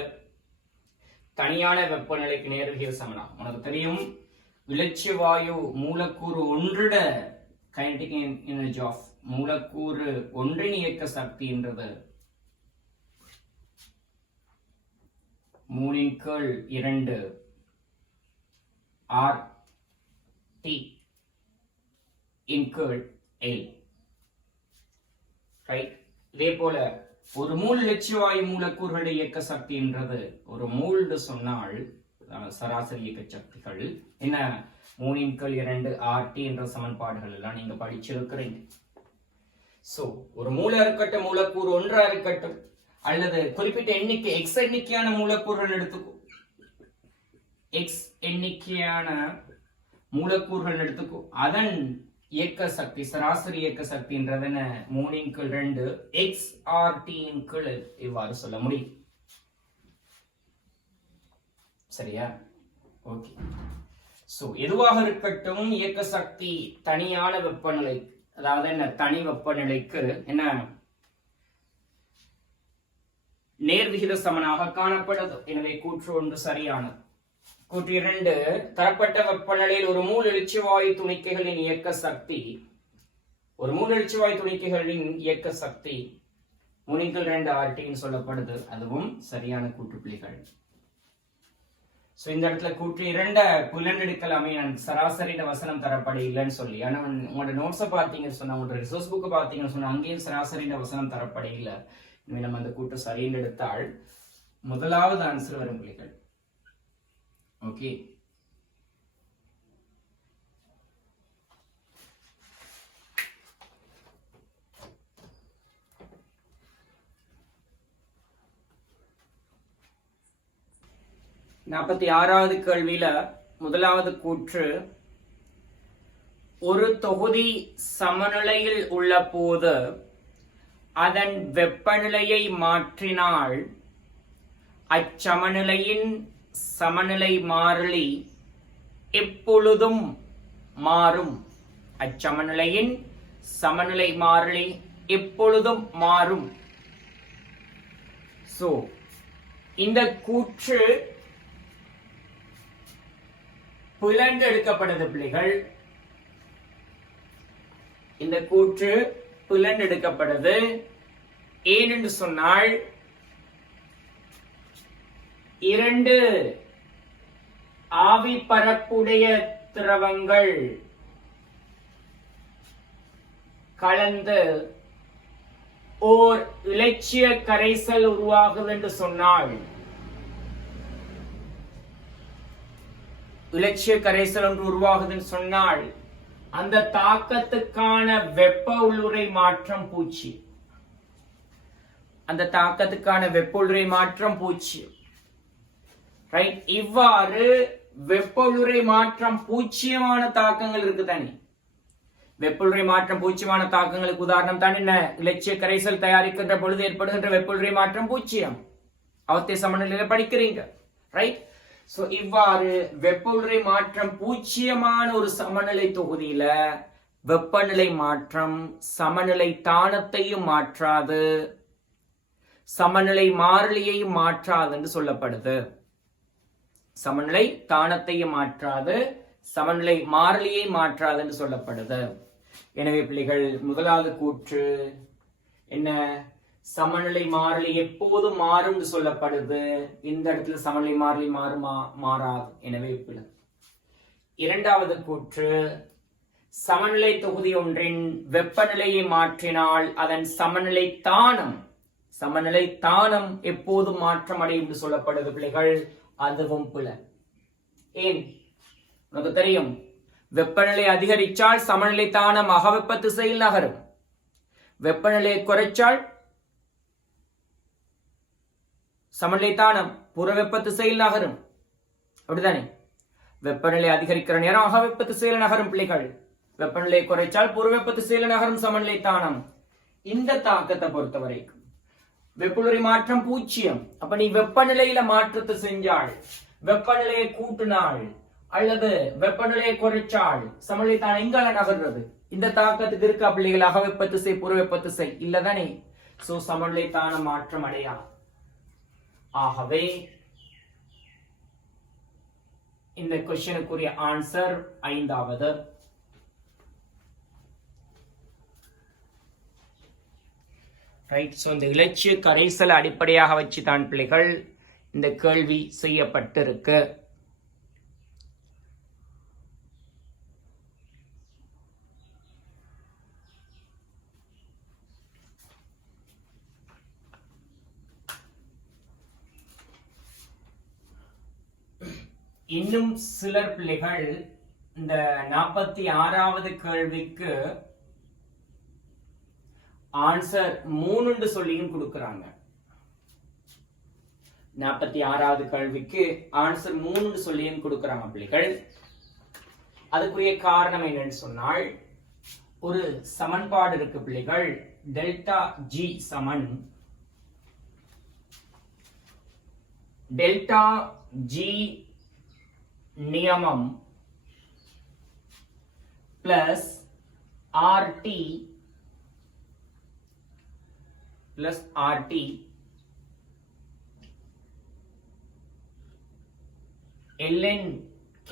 தனியான வெப்பநிலைக்கு நேர்விகித சமனாகும். உனக்கு தெரியும், இலட்சியவாயு மூலக்கூறு ஒன்றிட கைனடிக் எனர்ஜி ஆஃப் மூலக்கூறு ஒன்றின் இயக்க சக்தின்றது 3/2 RT L. ரைட், இதே போல ஒரு மூல் இலட்சியவாயு மூலக்கூறுகளுடைய இயக்க சக்தின்றது ஒரு மூல் சொன்னால் சராசரி இயக்க சக்திகள் என்ன 3/2 RT என்ற சமன்பாடுகள் எல்லாம் நீங்க படிச்சிருக்கிறீங்க. சோ ஒரு மூல இருக்கட்டும், மூலக்கூறு ஒன்றா இருக்கட்டும், அல்லது குறிப்பிட்ட எண்ணிக்கை x எண்ணிக்கையான மூலக்கூறுகள் எடுத்துக்கோ, x எண்ணிக்கையான மூலக்கூறுகள் எடுத்துக்கோ, அதன் இயக்க சக்தி சராசரி இயக்க சக்தின்றது 3/2 XRT இவ்வாறு சொல்ல முடியும். சரியா? ஓகே. சோ எதுவாக இருக்கட்டும், இயக்க சக்தி தனியான வெப்பநிலை, அதாவது என்ன தனி வெப்பநிலைக்கு என்ன நேர்விகித சமனாக காணப்படுது. எனவே கூற்று 1 சரியானது. கூற்று 2, தரப்பட்ட வெப்பநிலையில் ஒரு மூல் இலட்சியவாயு துணிக்கைகளின் இயக்க சக்தி 3/2 RT சொல்லப்படுது. அதுவும் சரியான கூற்று பிள்ளைகள். சோ இந்த இடத்துல கூற்று 2 புலனெடுக்கலாமே, எனக்கு சராசரி வசனம் தரப்பட இல்லைன்னு சொல்லி. ஆனா உங்களோட நோட்ஸை பார்த்தீங்கன்னு சொன்னா, உங்களோட ரிசோர்ஸ் புக்கை பார்த்தீங்கன்னு சொன்னா அங்கேயும் சராசரி வசனம் தரப்பட இல்லை. நம்ம அந்த கூற்று சரின்னு எடுத்தால் முதலாவது ஆன்சர் வரும் பிள்ளைகள். ஓகே, நாற்பத்தி 6வது கேள்வியில முதலாவது கூற்று ஒரு தொகுதி சமநிலையில் உள்ள போது அதன் வெப்பநிலையை மாற்றினால் அச்சமநிலையின் சமநிலை மாறிலி எப்பொழுதும் மாறும். அச்சமநிலையின் சமநிலை மாறிலி எப்பொழுதும் மாறும். சோ இந்த கூற்று பிளந்து எடுக்கப்படுது பிள்ளைகள். இந்த கூற்று பிளந்து எடுக்கப்படுது. ஏனென்று சொன்னால் 2 ஆவி பரப்புடைய திரவங்கள் கலந்து ஓர் இலட்சிய கரைசல் உருவாகுது என்று சொன்னால், இலட்சிய கரைசல் ஒன்று உருவாகுதுன்னு சொன்னால் அந்த தாக்கத்துக்கான வெப்ப உள்ளுறை மாற்றம் 0. அந்த தாக்கத்துக்கான வெப்ப உள்ளுறை மாற்றம் 0. ரைட், இவ்வாறு வெப்ப உள்ளுறை மாற்றம் 0மான தாக்கங்கள் இருக்கு தானே. வெப்ப உள்ளுறை மாற்றம் 0மான தாக்கங்களுக்கு உதாரணம் தான் என்ன? இலட்சிய கரைசல் தயாரிக்கின்ற பொழுது ஏற்படுகின்ற வெப்ப உள்ளுறை மாற்றம் 0. அவத்தை சமநிலையில படிக்கிறீங்க. ரைட், சோ இவ்வாறு வெப்ப உள்ளுறை மாற்றம் 0மான ஒரு சமநிலை தொகுதியில வெப்பநிலை மாற்றம் சமநிலை தானத்தையும் மாற்றாது, சமநிலை மாறிலியையும் மாற்றாது என்று சொல்லப்படுது. சமநிலை தானத்தையும் மாற்றாது, சமநிலை மாறிலியை மாற்றாது என்று சொல்லப்படுது. எனவே பிள்ளைகள் முதலாவது கூற்று என்ன? சமநிலை மாறிலி எப்போது மாறும் என்று சொல்லப்படுது. இந்த இடத்துல சமநிலை மாறிலி மாறுமா? மாறாது. எனவே இரண்டாவது கூற்று, சமநிலை தொகுதி ஒன்றின் வெப்பநிலையை மாற்றினால் அதன் சமநிலை தானம் எப்போதும் மாற்றம் அடையும் என்று சொல்லப்படுது பிள்ளைகள். அதுவும் பிழை. ஏன்? உனக்கு தெரியும், வெப்பநிலை அதிகரிச்சால் சமநிலை தானம் அகவெப்ப திசையில் நகரும், வெப்பநிலையை குறைச்சால் சமநிலை தானம் புறவெப்ப திசையில் நகரும். அப்படித்தானே? வெப்பநிலை அதிகரிக்கிற நேரம் அகவெப்ப திசையில் நகரும் பிள்ளைகள், வெப்பநிலை குறைச்சால் புறவெப்ப திசையில் நகரும் சமநிலை தானம். இந்த தாக்கத்தை பொறுத்த வரைக்கும் வெப்பநிலை மாற்றம் 0. அப்ப நீ வெப்பநிலையில மாற்றத்தை செஞ்சால், வெப்பநிலையை கூட்டினாள் அல்லது வெப்பநிலையை குறைச்சால் சமநிலை தானம் எங்கால நகர்றது? இந்த தாக்கத்துக்கு இருக்கா பிள்ளைகள்? அகவெப்ப திசை புறவெப்ப திசை இல்லதானே? சோ சமநிலை தானம் மாற்றம் அடையா. ஆகவே இந்த क्वेश्चनக்குரிய ஆன்சர் 5வது. ரைட். சோ இந்த இலட்சிய கரைசல் அடிப்படையாக வச்சு தான் பிள்ளைகள் இந்த கேள்வி செய்யப்பட்டிருக்கு. இன்னும் சிலர் பிள்ளைகள் இந்த 46வது கேள்விக்கு ஆன்சர் 3 சொல்லியும் கொடுக்கறாங்க. 46வது கேள்விக்கு ஆன்சர் 3 சொல்லியும் கொடுக்கறாங்க பிள்ளைகள். அதுக்குரிய காரணம் என்னன்னு சொன்னால், ஒரு சமன்பாடு இருக்கு பிள்ளைகள், டெல்டா ஜி சமன் டெல்டா ஜி நியமம் பிளஸ் ஆர்டி ln q.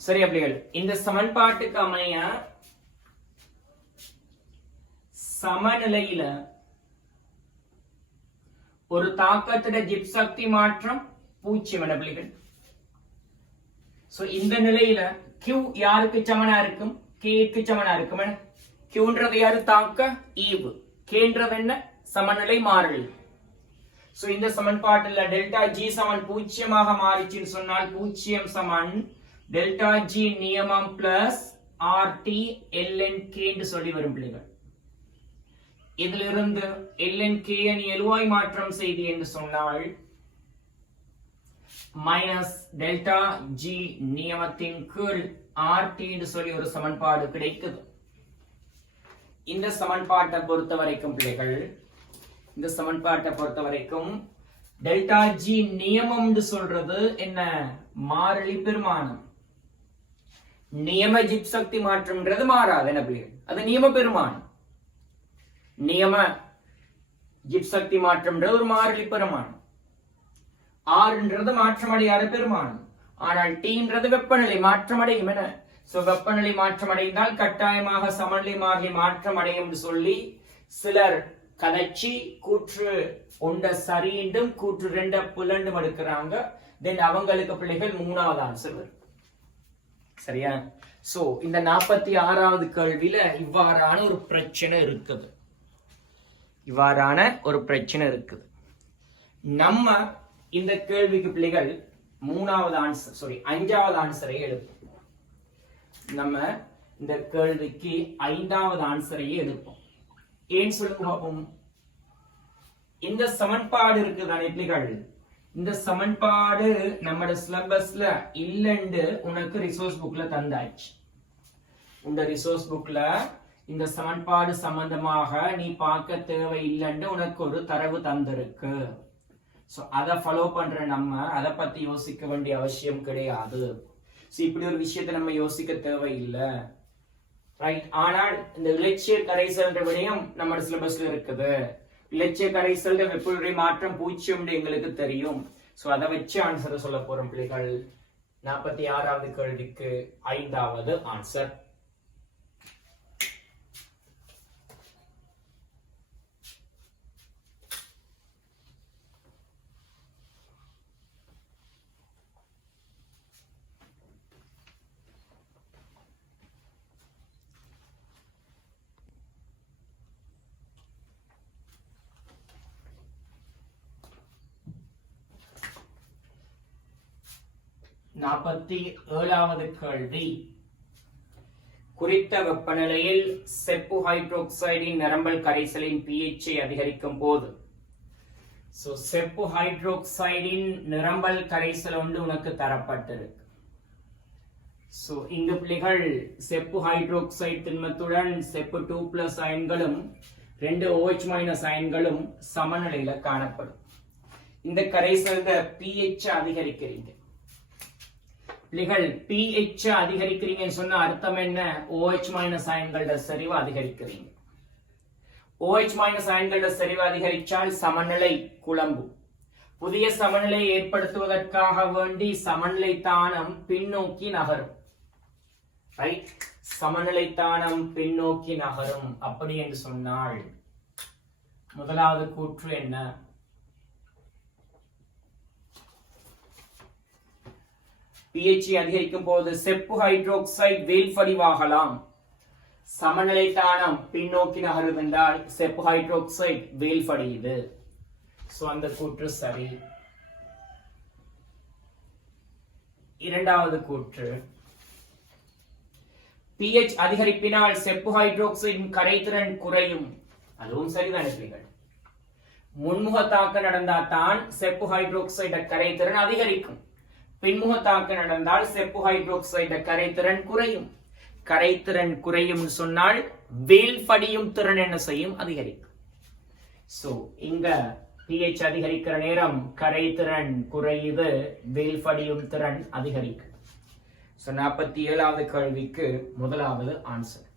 சரி அப்படிகள், இந்த சமன்பாட்டுக்கு அமைய சமநிலையில ஒரு தாக்கத்திட ஜிப் சக்தி மாற்றம் 0 என பிள்ளைகள். சோ இந்த நிலையில Q யாருக்கு சமனா இருக்கும்? K க்கு சமனா இருக்கும். Qன்றது யாரு? தாக்க ஈவு. Kன்றது என்ன? சமநிலை மாறிலி. சோ இந்த சமன்பாட்டில் டெல்டா G சமன் 0 மாறிச்சுன்னு சொன்னால் 0 சமன் டெல்டா G நியமம் பிளஸ் RT ln K என்று சொல்லி வரும் பிள்ளைகள். இதிலிருந்து ln K நீ எழுவாய் மாற்றம் செய்தி என்று சொன்னால் மைனஸ் டெல்டா G நியமத்தின் கீழ் RT என்று சொல்லி ஒரு சமன்பாடு கிடைக்குது. இந்த சமன்பாட்டை பொறுத்த வரைக்கும் பிள்ளைகள், இந்த சமன்பாட்டை பொறுத்த வரைக்கும் டெல்டா G நியமம் என்று சொல்றது என்ன? மாறிலி பெருமானம். நியம ஜிப் சக்தி மாற்றம்ன்றது மாறாது என்ன பிள்ளைகள்? அது நியம பெருமானம். நியம ஜிப் சக்தி மாற்றம்ன்றது ஒரு மாறிலி பெருமானம். ஆர்ன்றது மாற்றமடையாத பெருமானம். ஆனால் டீன்றது வெப்பநிலை மாற்றமடையும் என. சோ வெப்பநிலை மாற்றமடைந்தால் கட்டாயமாக சமநிலை மாறிலி மாற்றம் அடையும் என்று சொல்லி சிலர் கதைச்சி கூற்று ஒண்ட சரிண்டும் கூற்று 2 புலண்டும் எடுக்கிறாங்க. தென் அவங்களுக்கு பிள்ளைகள் 3வது ஆன்சர் வரும். சரியா? சோ இந்த 46வது கேள்வியில இவ்வாறான ஒரு பிரச்சனை இருக்குது. நம்ம இந்த கேள்விக்கு பிள்ளைகள் 5வது ஆன்சரை எடுப்போம். நம்ம இந்த கேள்விக்கு 5வது ஆன்சரையே எடுப்போம். ஏன் சொல்லுங்க பாப்போம். இந்த சமன்பாடு இருக்குதானே பிள்ளைகள், இந்த சமன்பாடு நம்ம சிலபஸ்ல இல்லன்னு உனக்கு ரிசோர்ஸ் புக்ல தந்தாச்சு. இந்த ரிசோர்ஸ் புக்ல இந்த சமன்பாடு சம்பந்தமாக நீ பார்க்க தேவை இல்லைன்னு உனக்கு ஒரு தரவு தந்திருக்கு. சோ அதை ஃபாலோ பண்ற நம்ம அதை பத்தி யோசிக்க வேண்டிய அவசியம் கிடையாது. இப்படி ஒரு விஷயத்தை நம்ம யோசிக்க தேவையில்லை. ரைட். ஆனால் இந்த இலட்சிய கரைசல் விடயம் நம்ம சிலபஸ்ல இருக்குது. இலட்சிய கரைசல் வெப்பநிலை மாற்றம் 0 எங்களுக்கு தெரியும். சோ அதை வச்சு ஆன்சர் சொல்ல போறோம் பிள்ளைகள். 46வது கேள்விக்கு 5வது ஆன்சர். 47வது கேள்வி. குறித்த வெப்பநிலையில் செப்பு ஹைட்ரோக்சைடின் நிரம்பல் கரைசலின் pH ஐ அதிகரிக்கும் போது, செப்பு ஹைட்ரோக்சைடின் நிரம்பல் கரைசல் ஒன்று உனக்கு தரப்பட்டிருக்கு. இங்கு பிள்ளைகள் செப்பு ஹைட்ரோக்சைடு திண்மத்துடன் செப்பு 2+ அயன்களும் 2 OH- அயன்களும் சமநிலையில காணப்படும். இந்த கரைசல் pH அதிகரிக்கிறீங்க பிள்ளைகள். pH அதிகரிக்கிறீங்கன்னு சொன்ன அர்த்தம் என்ன? OH- அயன்களோட செறிவு அதிகரிக்கிறீங்க. OH- அயன்களோட செறிவு அதிகரிச்சால் சமநிலை குழம்பும். புதிய சமநிலை ஏற்படுத்துவதற்காக வேண்டி சமநிலை தானம் பின்னோக்கி நகரும். ரைட்? சமநிலை தானம் பின்னோக்கி நகரும். அப்படி என்று சொன்னால் முதலாவது கூற்று என்ன? pH அதிகரிக்கும் போது செப்பு ஹைட்ரோக்சைடு வீழ்படிவாகலாம். சமநிலை தானம் பின்னோக்கி நகரும் என்றால் செப்பு ஹைட்ரோக்சைடு வீழ்படியுது. அந்த கூற்று சரி. இரண்டாவது கூற்று, pH அதிகரிப்பினால் செப்பு ஹைட்ரோக்சைடின் கரைதிறன் குறையும். அதுவும் சரிதான். முன்முக தாக்க நடந்தால் தான் செப்பு ஹைட்ரோக்சைடு கரைதிறன் அதிகரிக்கும். பின்முக தாக்க நடந்தால் செப்பு ஹைட்ரோக்சைடு கரைதிறன் குறையும். கரைதிறன் குறையும் சொன்னால் வீழ்படியும் திறன் என்ன செய்யும்? அதிகரிக்கும். இங்க pH அதிகரிக்கிற நேரம் கரைதிறன் குறையுது, வீழ்படியும் திறன் அதிகரிக்கும். 47வது கேள்விக்கு முதலாவது ஆன்சர்.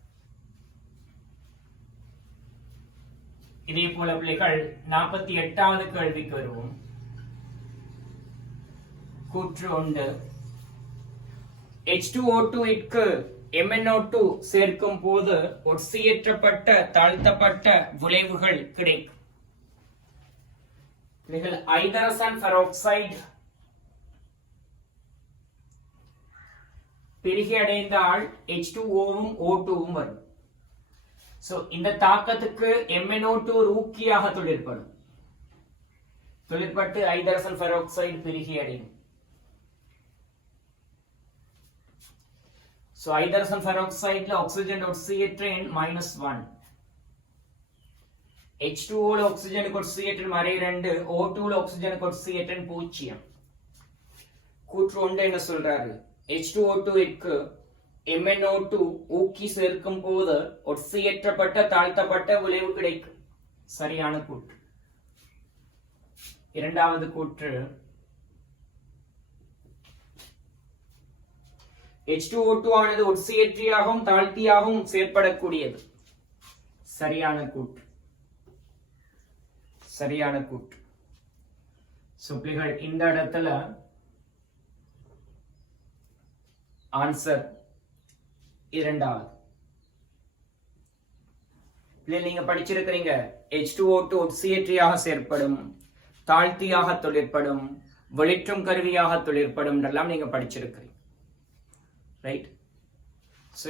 இதே போல பிள்ளைகள் 48வது கேள்விக்கு வருவோம். கூற்று 1, H2O2 MnO2 சேர்க்கும் போது ஒட்சியேற்றப்பட்ட தாழ்த்தப்பட்ட விளைவுகள் கிடைக்கும். ஐதரசன் பெராக்சைடு பிரிகை அடைந்தால் H2Oவும் O2வும் வரும். இந்த தாக்கத்துக்கு MnO2 ஊக்கியாக தொழிற்படும். தொழிற்பட்டு ஐதரசன் பெராக்சைடு பிரிகை அடையும். ஐதரசன் பெராக்சைடுல ஆக்சிஜன் ஒட்சியேற்ற எண் -1, H2O ல ஆக்சிஜனுக்கு ஒட்சியேற்ற மறை 2, O2 ல ஆக்சிஜனுக்கு ஒட்சியேற்ற 0. கூற்று 1 என்ன சொல்றாரு? H2O2 MnO2 ஊக்கி சேர்க்கும் போது ஒட்சியேற்றப்பட்ட தாழ்த்தப்பட்ட விளைவு கிடைக்கும். சரியான கூற்று. இரண்டாவது கூற்று, H2O2 ஆனது ஒட்சியேற்றியாகவும் தாழ்த்தியாகவும் செயற்படக்கூடியது. சரியான கூற்று. சரியான கூற்று. இந்த இடத்துல ஆன்சர் இரண்டாவது. நீங்க படிச்சிருக்கிறீங்க H2O2 ஒட்சியேற்றியாக செயற்படும், தாழ்த்தியாக தொழிற்படும், வெளிற்றும் கருவியாக தொழிற்படும் எல்லாம் நீங்க படிச்சிருக்கிறீங்க. ரைட்?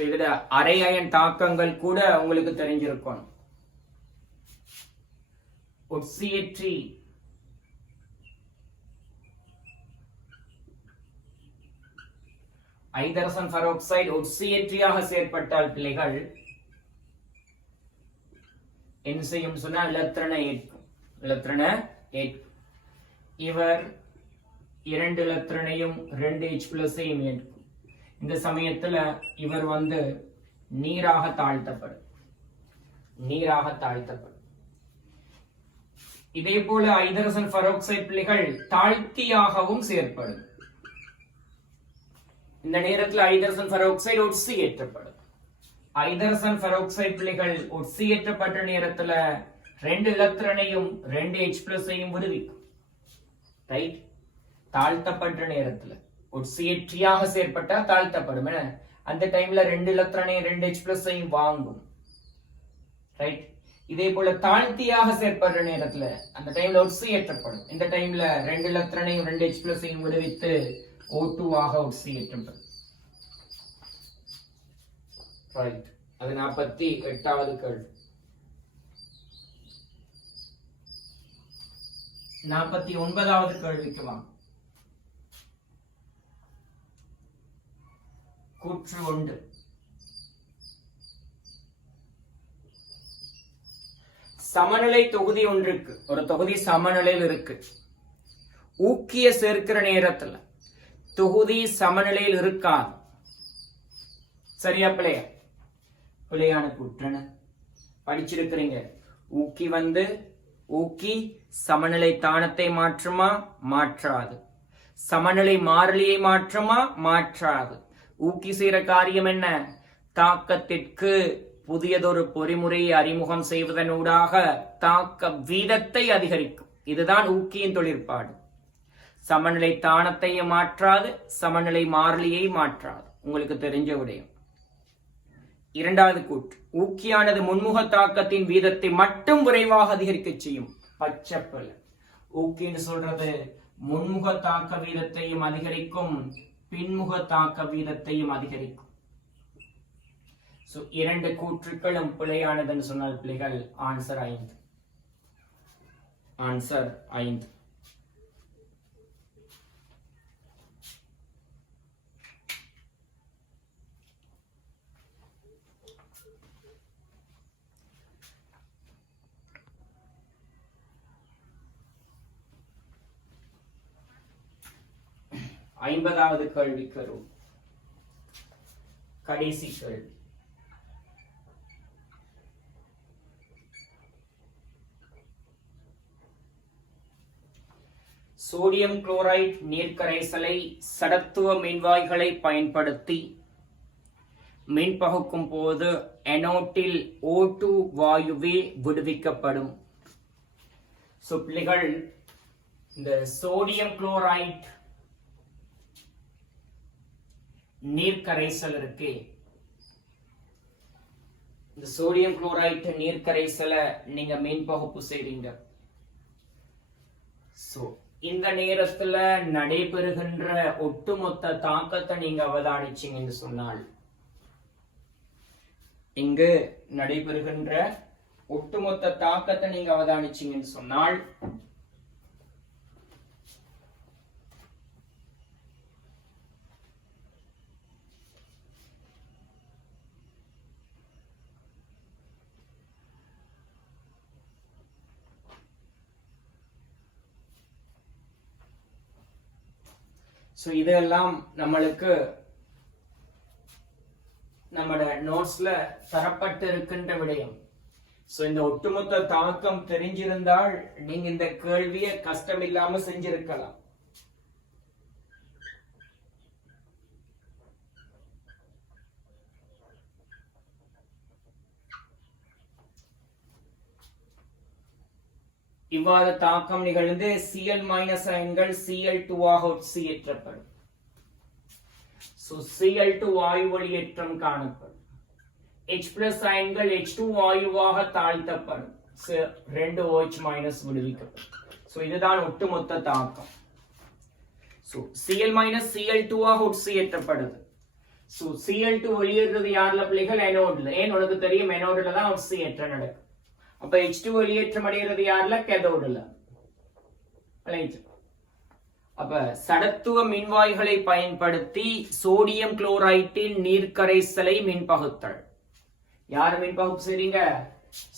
இதுல அரை அயன் தாக்கங்கள் கூட உங்களுக்கு தெரிஞ்சிருக்கும். ஒட்சியேற்றி ஐதரசன் பெராக்சைடு ஒட்சியேற்றியாக செயற்பட்டால் பிள்ளைகள் என்ன செய்யும் சொன்னா இலத்திரனை ஏற்கும். இலத்திரனை ஏற்கும். இவர் 2 இலத்திரனையும் 2 H+ ஏற்கும். இந்த சமயத்துல இவர் நீராக தாழ்த்தப்படும். நீராக தாழ்த்தப்படும். இதே போல ஐதரசன் பெராக்சைடு பிள்ளைகள் தாழ்த்தியாகவும் செயற்படும். இந்த நேரத்தில் ஐதரசன் பெராக்சைடு ஒட்சியேற்றப்படும். ஐதரசன் பெராக்சைடு பிள்ளைகள் ஒட்சியேற்றப்பட்ட நேரத்துல 2 இலத்திரனையும் 2 H+ விடுவிக்கும். ரைட்? தாழ்த்தப்பட்ட நேரத்துல ஒட்சியேற்றியாக செயற்பட்டா தாழ்த்தப்படும். அந்த டைம்ல 2 இலத்திரனையும் 2 H+ வாங்கும். ரைட்? இதே போல தாழ்த்தியாக செயற்படுற நேரத்துல அந்த டைம்ல ஒட்சியேற்றப்படும். இந்த டைம்ல 2 இலத்திரனையும் 2 H+ விடுவித்து O2 ஆக ஒட்சியேற்றப்படும். ரைட்? அது 48வது கேள்வி. 49வது கேள்விக்கு வாங்க. கூற்று ஒன்று. சமநிலை தொகுதி ஒன்றுக்கு, ஒரு தொகுதி சமநிலையில் இருக்கு, ஊக்கிய சேர்க்கிற நேரத்துல தொகுதி சமநிலையில் இருக்காது. சரியா பிள்ளையா? பிள்ளையான கூற்றன படிச்சிருக்கிறீங்க. ஊக்கி ஊக்கி சமநிலை தானத்தை மாற்றுமா? மாற்றாது. சமநிலை மாறிலியை மாற்றுமா? மாற்றாது. ஊக்கி செய்யற காரியம் என்ன? தாக்கத்திற்கு புதியதொரு பொறிமுறையை அறிமுகம் செய்வதனூடாக தாக்க வீதத்தை அதிகரிக்கும். இதுதான் ஊக்கியின் தொழிற்பாடு. சமநிலை தானத்தையும் மாற்றாது, சமநிலை மாறிலியை மாற்றாது. உங்களுக்கு தெரிஞ்ச விடயம். இரண்டாவது கூற்று, ஊக்கியானது முன்முக தாக்கத்தின் வீதத்தை மட்டும் விரைவாக அதிகரிக்க செய்யும். பச்சைப்பல். ஊக்கின்னு சொல்றது முன்முக தாக்க வீதத்தையும் அதிகரிக்கும், பின்முக தாக்க வீதத்தையும் அதிகரிக்கும். இரண்டு கூற்றுக்களும் பிழையானதுன்னு சொன்னால் பிள்ளைகள் ஆன்சர் 5. ஆன்சர் 5. ஐம்பதாவது கேள்விக்கு வரும். கடைசி கேள்வி. சோடியம் குளோரைட் நீர்க்கரைசலை சடத்துவ மின்வாய்களை பயன்படுத்தி மின்பகுக்கும் போது அனோட்டில் O2 வாயுவே விடுவிக்கப்படும். பிள்ளைகள், இந்த சோடியம் குளோரைட் நீர்க்கரைசல் இருக்கு, இந்த சோடியம் குளோரைட் நீர்க்கரைசலை நீங்க மின்பகுப்பு செய்றீங்க. இந்த நேரத்துல நடைபெறுகின்ற ஒட்டுமொத்த தாக்கத்தை நீங்க அவதானிச்சீங்கன்னு சொன்னால், இங்கு நடைபெறுகின்ற ஒட்டுமொத்த தாக்கத்தை நீங்க அவதானிச்சீங்கன்னு சொன்னால், இதெல்லாம் நம்மளுக்கு நம்மட நோட்ஸ்ல தரப்பட்டு இருக்கின்ற விடயம். இந்த ஒட்டுமொத்த தாக்கம் தெரிஞ்சிருந்தால் நீங்க இந்த கேள்வியை கஷ்டம் இல்லாம செஞ்சிருக்கலாம். இவ்வாறு தாக்கம் நிகழ்ந்து Cl- அயன்கள் Cl2 ஆக ஒட்சியேற்றப்படும். Cl2 வாயு வெளியேற்றம் காணப்படும். H+ அயன்கள் H2 வாயுவாக தாழ்த்தப்படும். 2 OH- விடுவிக்கப்படும். இதுதான் ஒட்டுமொத்த தாக்கம். Cl- Cl2 ஆக ஒட்சியேற்றப்படுது. Cl2 வெளியேறது யாருல பிள்ளைகள்? அனோட்ல. ஏன் உனக்கு தெரியும், அனோட்ல தான் ஒட்சியேற்றம் நடக்கும். அப்ப H2 வெளியேற்றம் அடைகிறது யாருல? கேத்தோடுல. அப்ப சடத்துவ மின்வாய்களை பயன்படுத்தி சோடியம் குளோரைட்டின் நீர்க்கரைசலை மின்பகுத்தல். யாரு மின்பகுப்பு செய்றீங்க?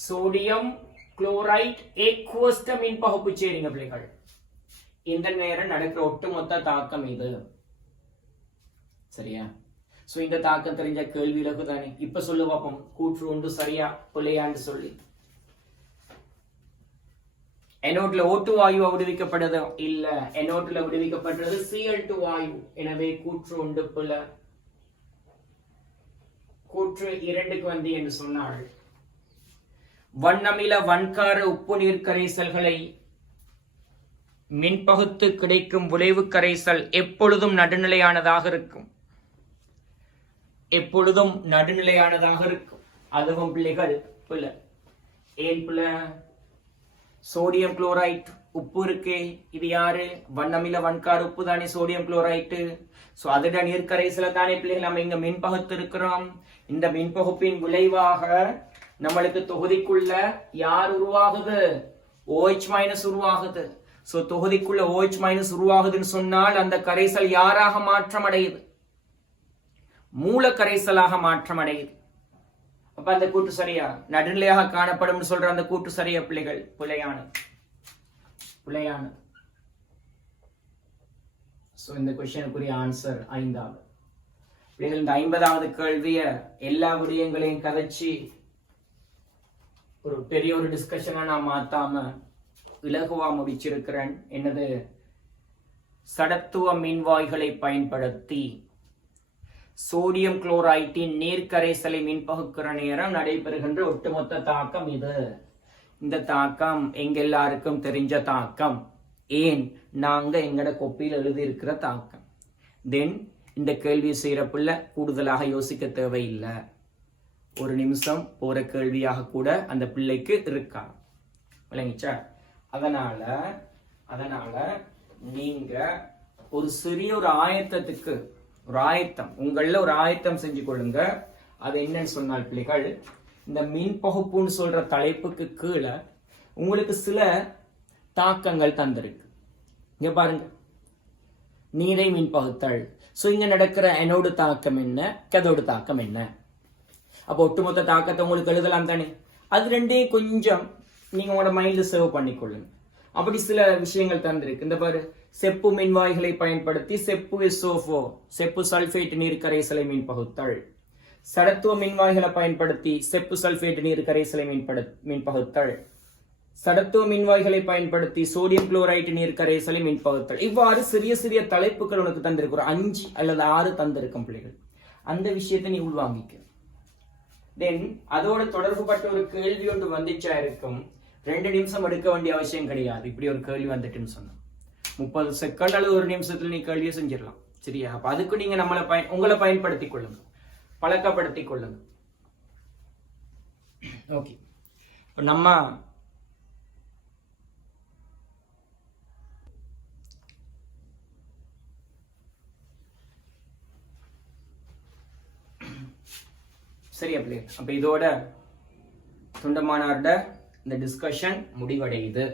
சோடியம் குளோரைட் ஏக்குவஸ்ட மின்பகுப்பு செய்றீங்க பிள்ளைகள். இந்த நேரம் நடக்கிற ஒட்டுமொத்த தாக்கம் இது. சரியா? இந்த தாக்கம் தெரிஞ்ச கேள்வி இலக்கு தானே. இப்ப சொல்லு பாப்போம், கூற்று ஒன்று சரியா பிள்ளையான்னு சொல்லி. எனோட்ல O2 வாயு விடுவிக்கப்படுது இல்ல, எனோட்ல விடுவிக்கப்படுறது Cl2 வாயு. எனவே கூற்று ஒன்று பிள்ளை. கூற்று இரண்டுக்கு வந்து என்று சொன்னால், வண்ணமில வன்கார உப்பு நீர் கரைசல்களை மின்பகுத்து கிடைக்கும் விளைவு கரைசல் எப்பொழுதும் நடுநிலையானதாக இருக்கும். எப்பொழுதும் நடுநிலையானதாக இருக்கும். அதுவும் பிள்ளைகள் பிள்ளை. ஏன் பிள்ளை? சோடியம் குளோரைட் உப்பு இருக்கே, இது யாரு? வண்ணமில வன்கார உப்பு தானே சோடியம் குளோரைட்டு. அதோட நீர்க்கரைசல தானே பிள்ளைகள் நம்ம இங்க மின்பகுத்து இருக்கிறோம். இந்த மின்பகுப்பின் விளைவாக நம்மளுக்கு தொகுதிக்குள்ள யார் உருவாகுது? OH- உருவாகுது. தொகுதிக்குள்ள OH- உருவாகுதுன்னு சொன்னால் அந்த கரைசல் யாராக மாற்றம் அடையுது? மூல கரைசலாக மாற்றம் அடையுது. அப்ப அந்த கூட்டு சரியா? நடுநிலையாக காணப்படும் சொல்ற அந்த கூட்டு சரியா பிள்ளைகள்? பிழையானது. சோ இந்த கொஸ்டினுக்குரிய ஆன்சர் 5வது. பிள்ளைகள் இந்த 50வது கேள்விய எல்லா விடயங்களையும் கதைச்சு ஒரு பெரிய ஒரு டிஸ்கஷனா நான் மாத்தாம இலகுவா முடிச்சிருக்கிறேன். என்னது? சடத்துவ மின்வாய்களை பயன்படுத்தி சோடியம் குளோரைட்டின் நீர்க்கரைசலை மின்பகுக்கிற நேரம் நடைபெறுகின்ற ஒட்டுமொத்த தாக்கம் இது. இந்த தாக்கம் எங்க எல்லாருக்கும் தெரிஞ்ச தாக்கம். ஏன்? நாங்க எங்கட கொப்பியில் எழுதியிருக்கிற தாக்கம். தென் இந்த கேள்வி செய்யறப்புள்ள கூடுதலாக யோசிக்க தேவையில்லை. ஒரு நிமிஷம் போற கேள்வியாக கூட அந்த பிள்ளைக்கு இருக்கா. விளங்கிச்சா? அதனால நீங்க ஒரு சிறிய ஒரு ஆயத்தத்துக்கு ஒரு ஆயத்தம் உங்கள ஒரு ஆயத்தம் செஞ்சு கொள்ளுங்க. அது என்னன்னு சொன்னால் பிள்ளைகள், இந்த மின் பகுப்புன்னு சொல்ற தலைப்புக்கு கீழே உங்களுக்கு சில தாக்கங்கள் தந்திருக்கு. இங்க பாருங்க, நீரை மின் பகுத்தல். சோ இங்க நடக்கிற அனோடு தாக்கம் என்ன, கதோடு தாக்கம் என்ன? அப்போ ஒட்டுமொத்த தாக்கத்தை உங்களுக்கு எழுதலாம் தானே. அது ரெண்டையும் கொஞ்சம் நீங்க உங்களோட மைண்ட்ல சேவ் பண்ணிக்கொள்ளுங்க. அப்படி சில விஷயங்கள் தந்திருக்கு. இந்த பாரு, செப்பு மின்வாய்களை பயன்படுத்தி செப்பு SO4 செப்பு சல்பேட் நீர் கரைசலை மின் பகுத்தல். சடத்துவ மின்வாய்களை பயன்படுத்தி செப்பு சல்பேட் நீர் கரைசலை மின் பகுத்தல். சடத்துவ மின்வாய்களை பயன்படுத்தி சோடியம் குளோரைட் நீர் கரைசலை மின் பகுத்தல். இவ்வாறு சிறிய சிறிய தலைப்புகள் உனக்கு தந்திருக்கு. ஒரு 5 அல்லது 6 தந்திருக்கும் பிள்ளைகள். அந்த விஷயத்தை நீ உள்வாங்கிக்க. தென் அதோட தொடர்புபட்ட ஒரு கேள்வி ஒன்று வந்துச்சா இருக்கும். 2 நிமிஷம் எடுக்க வேண்டிய அவசியம் கிடையாது. இப்படி ஒரு கேள்வி வந்துட்டுன்னு சொன்னா 30 செகண்ட் அல்லது 1 நிமிஷத்துல நீ கேள்வியை செஞ்சிடலாம். சரியா? அப்ப அதுக்கு நீங்க உங்களை பயன்படுத்திக் கொள்ளுங்க, பழக்கப்படுத்திக் கொள்ளுங்க. ஓகே, இப்ப நம்ம சரியா பிள்ளைகள்? அப்ப இதோட துண்டமானார்ட இந்த டிஸ்கஷன் முடிவடையுது.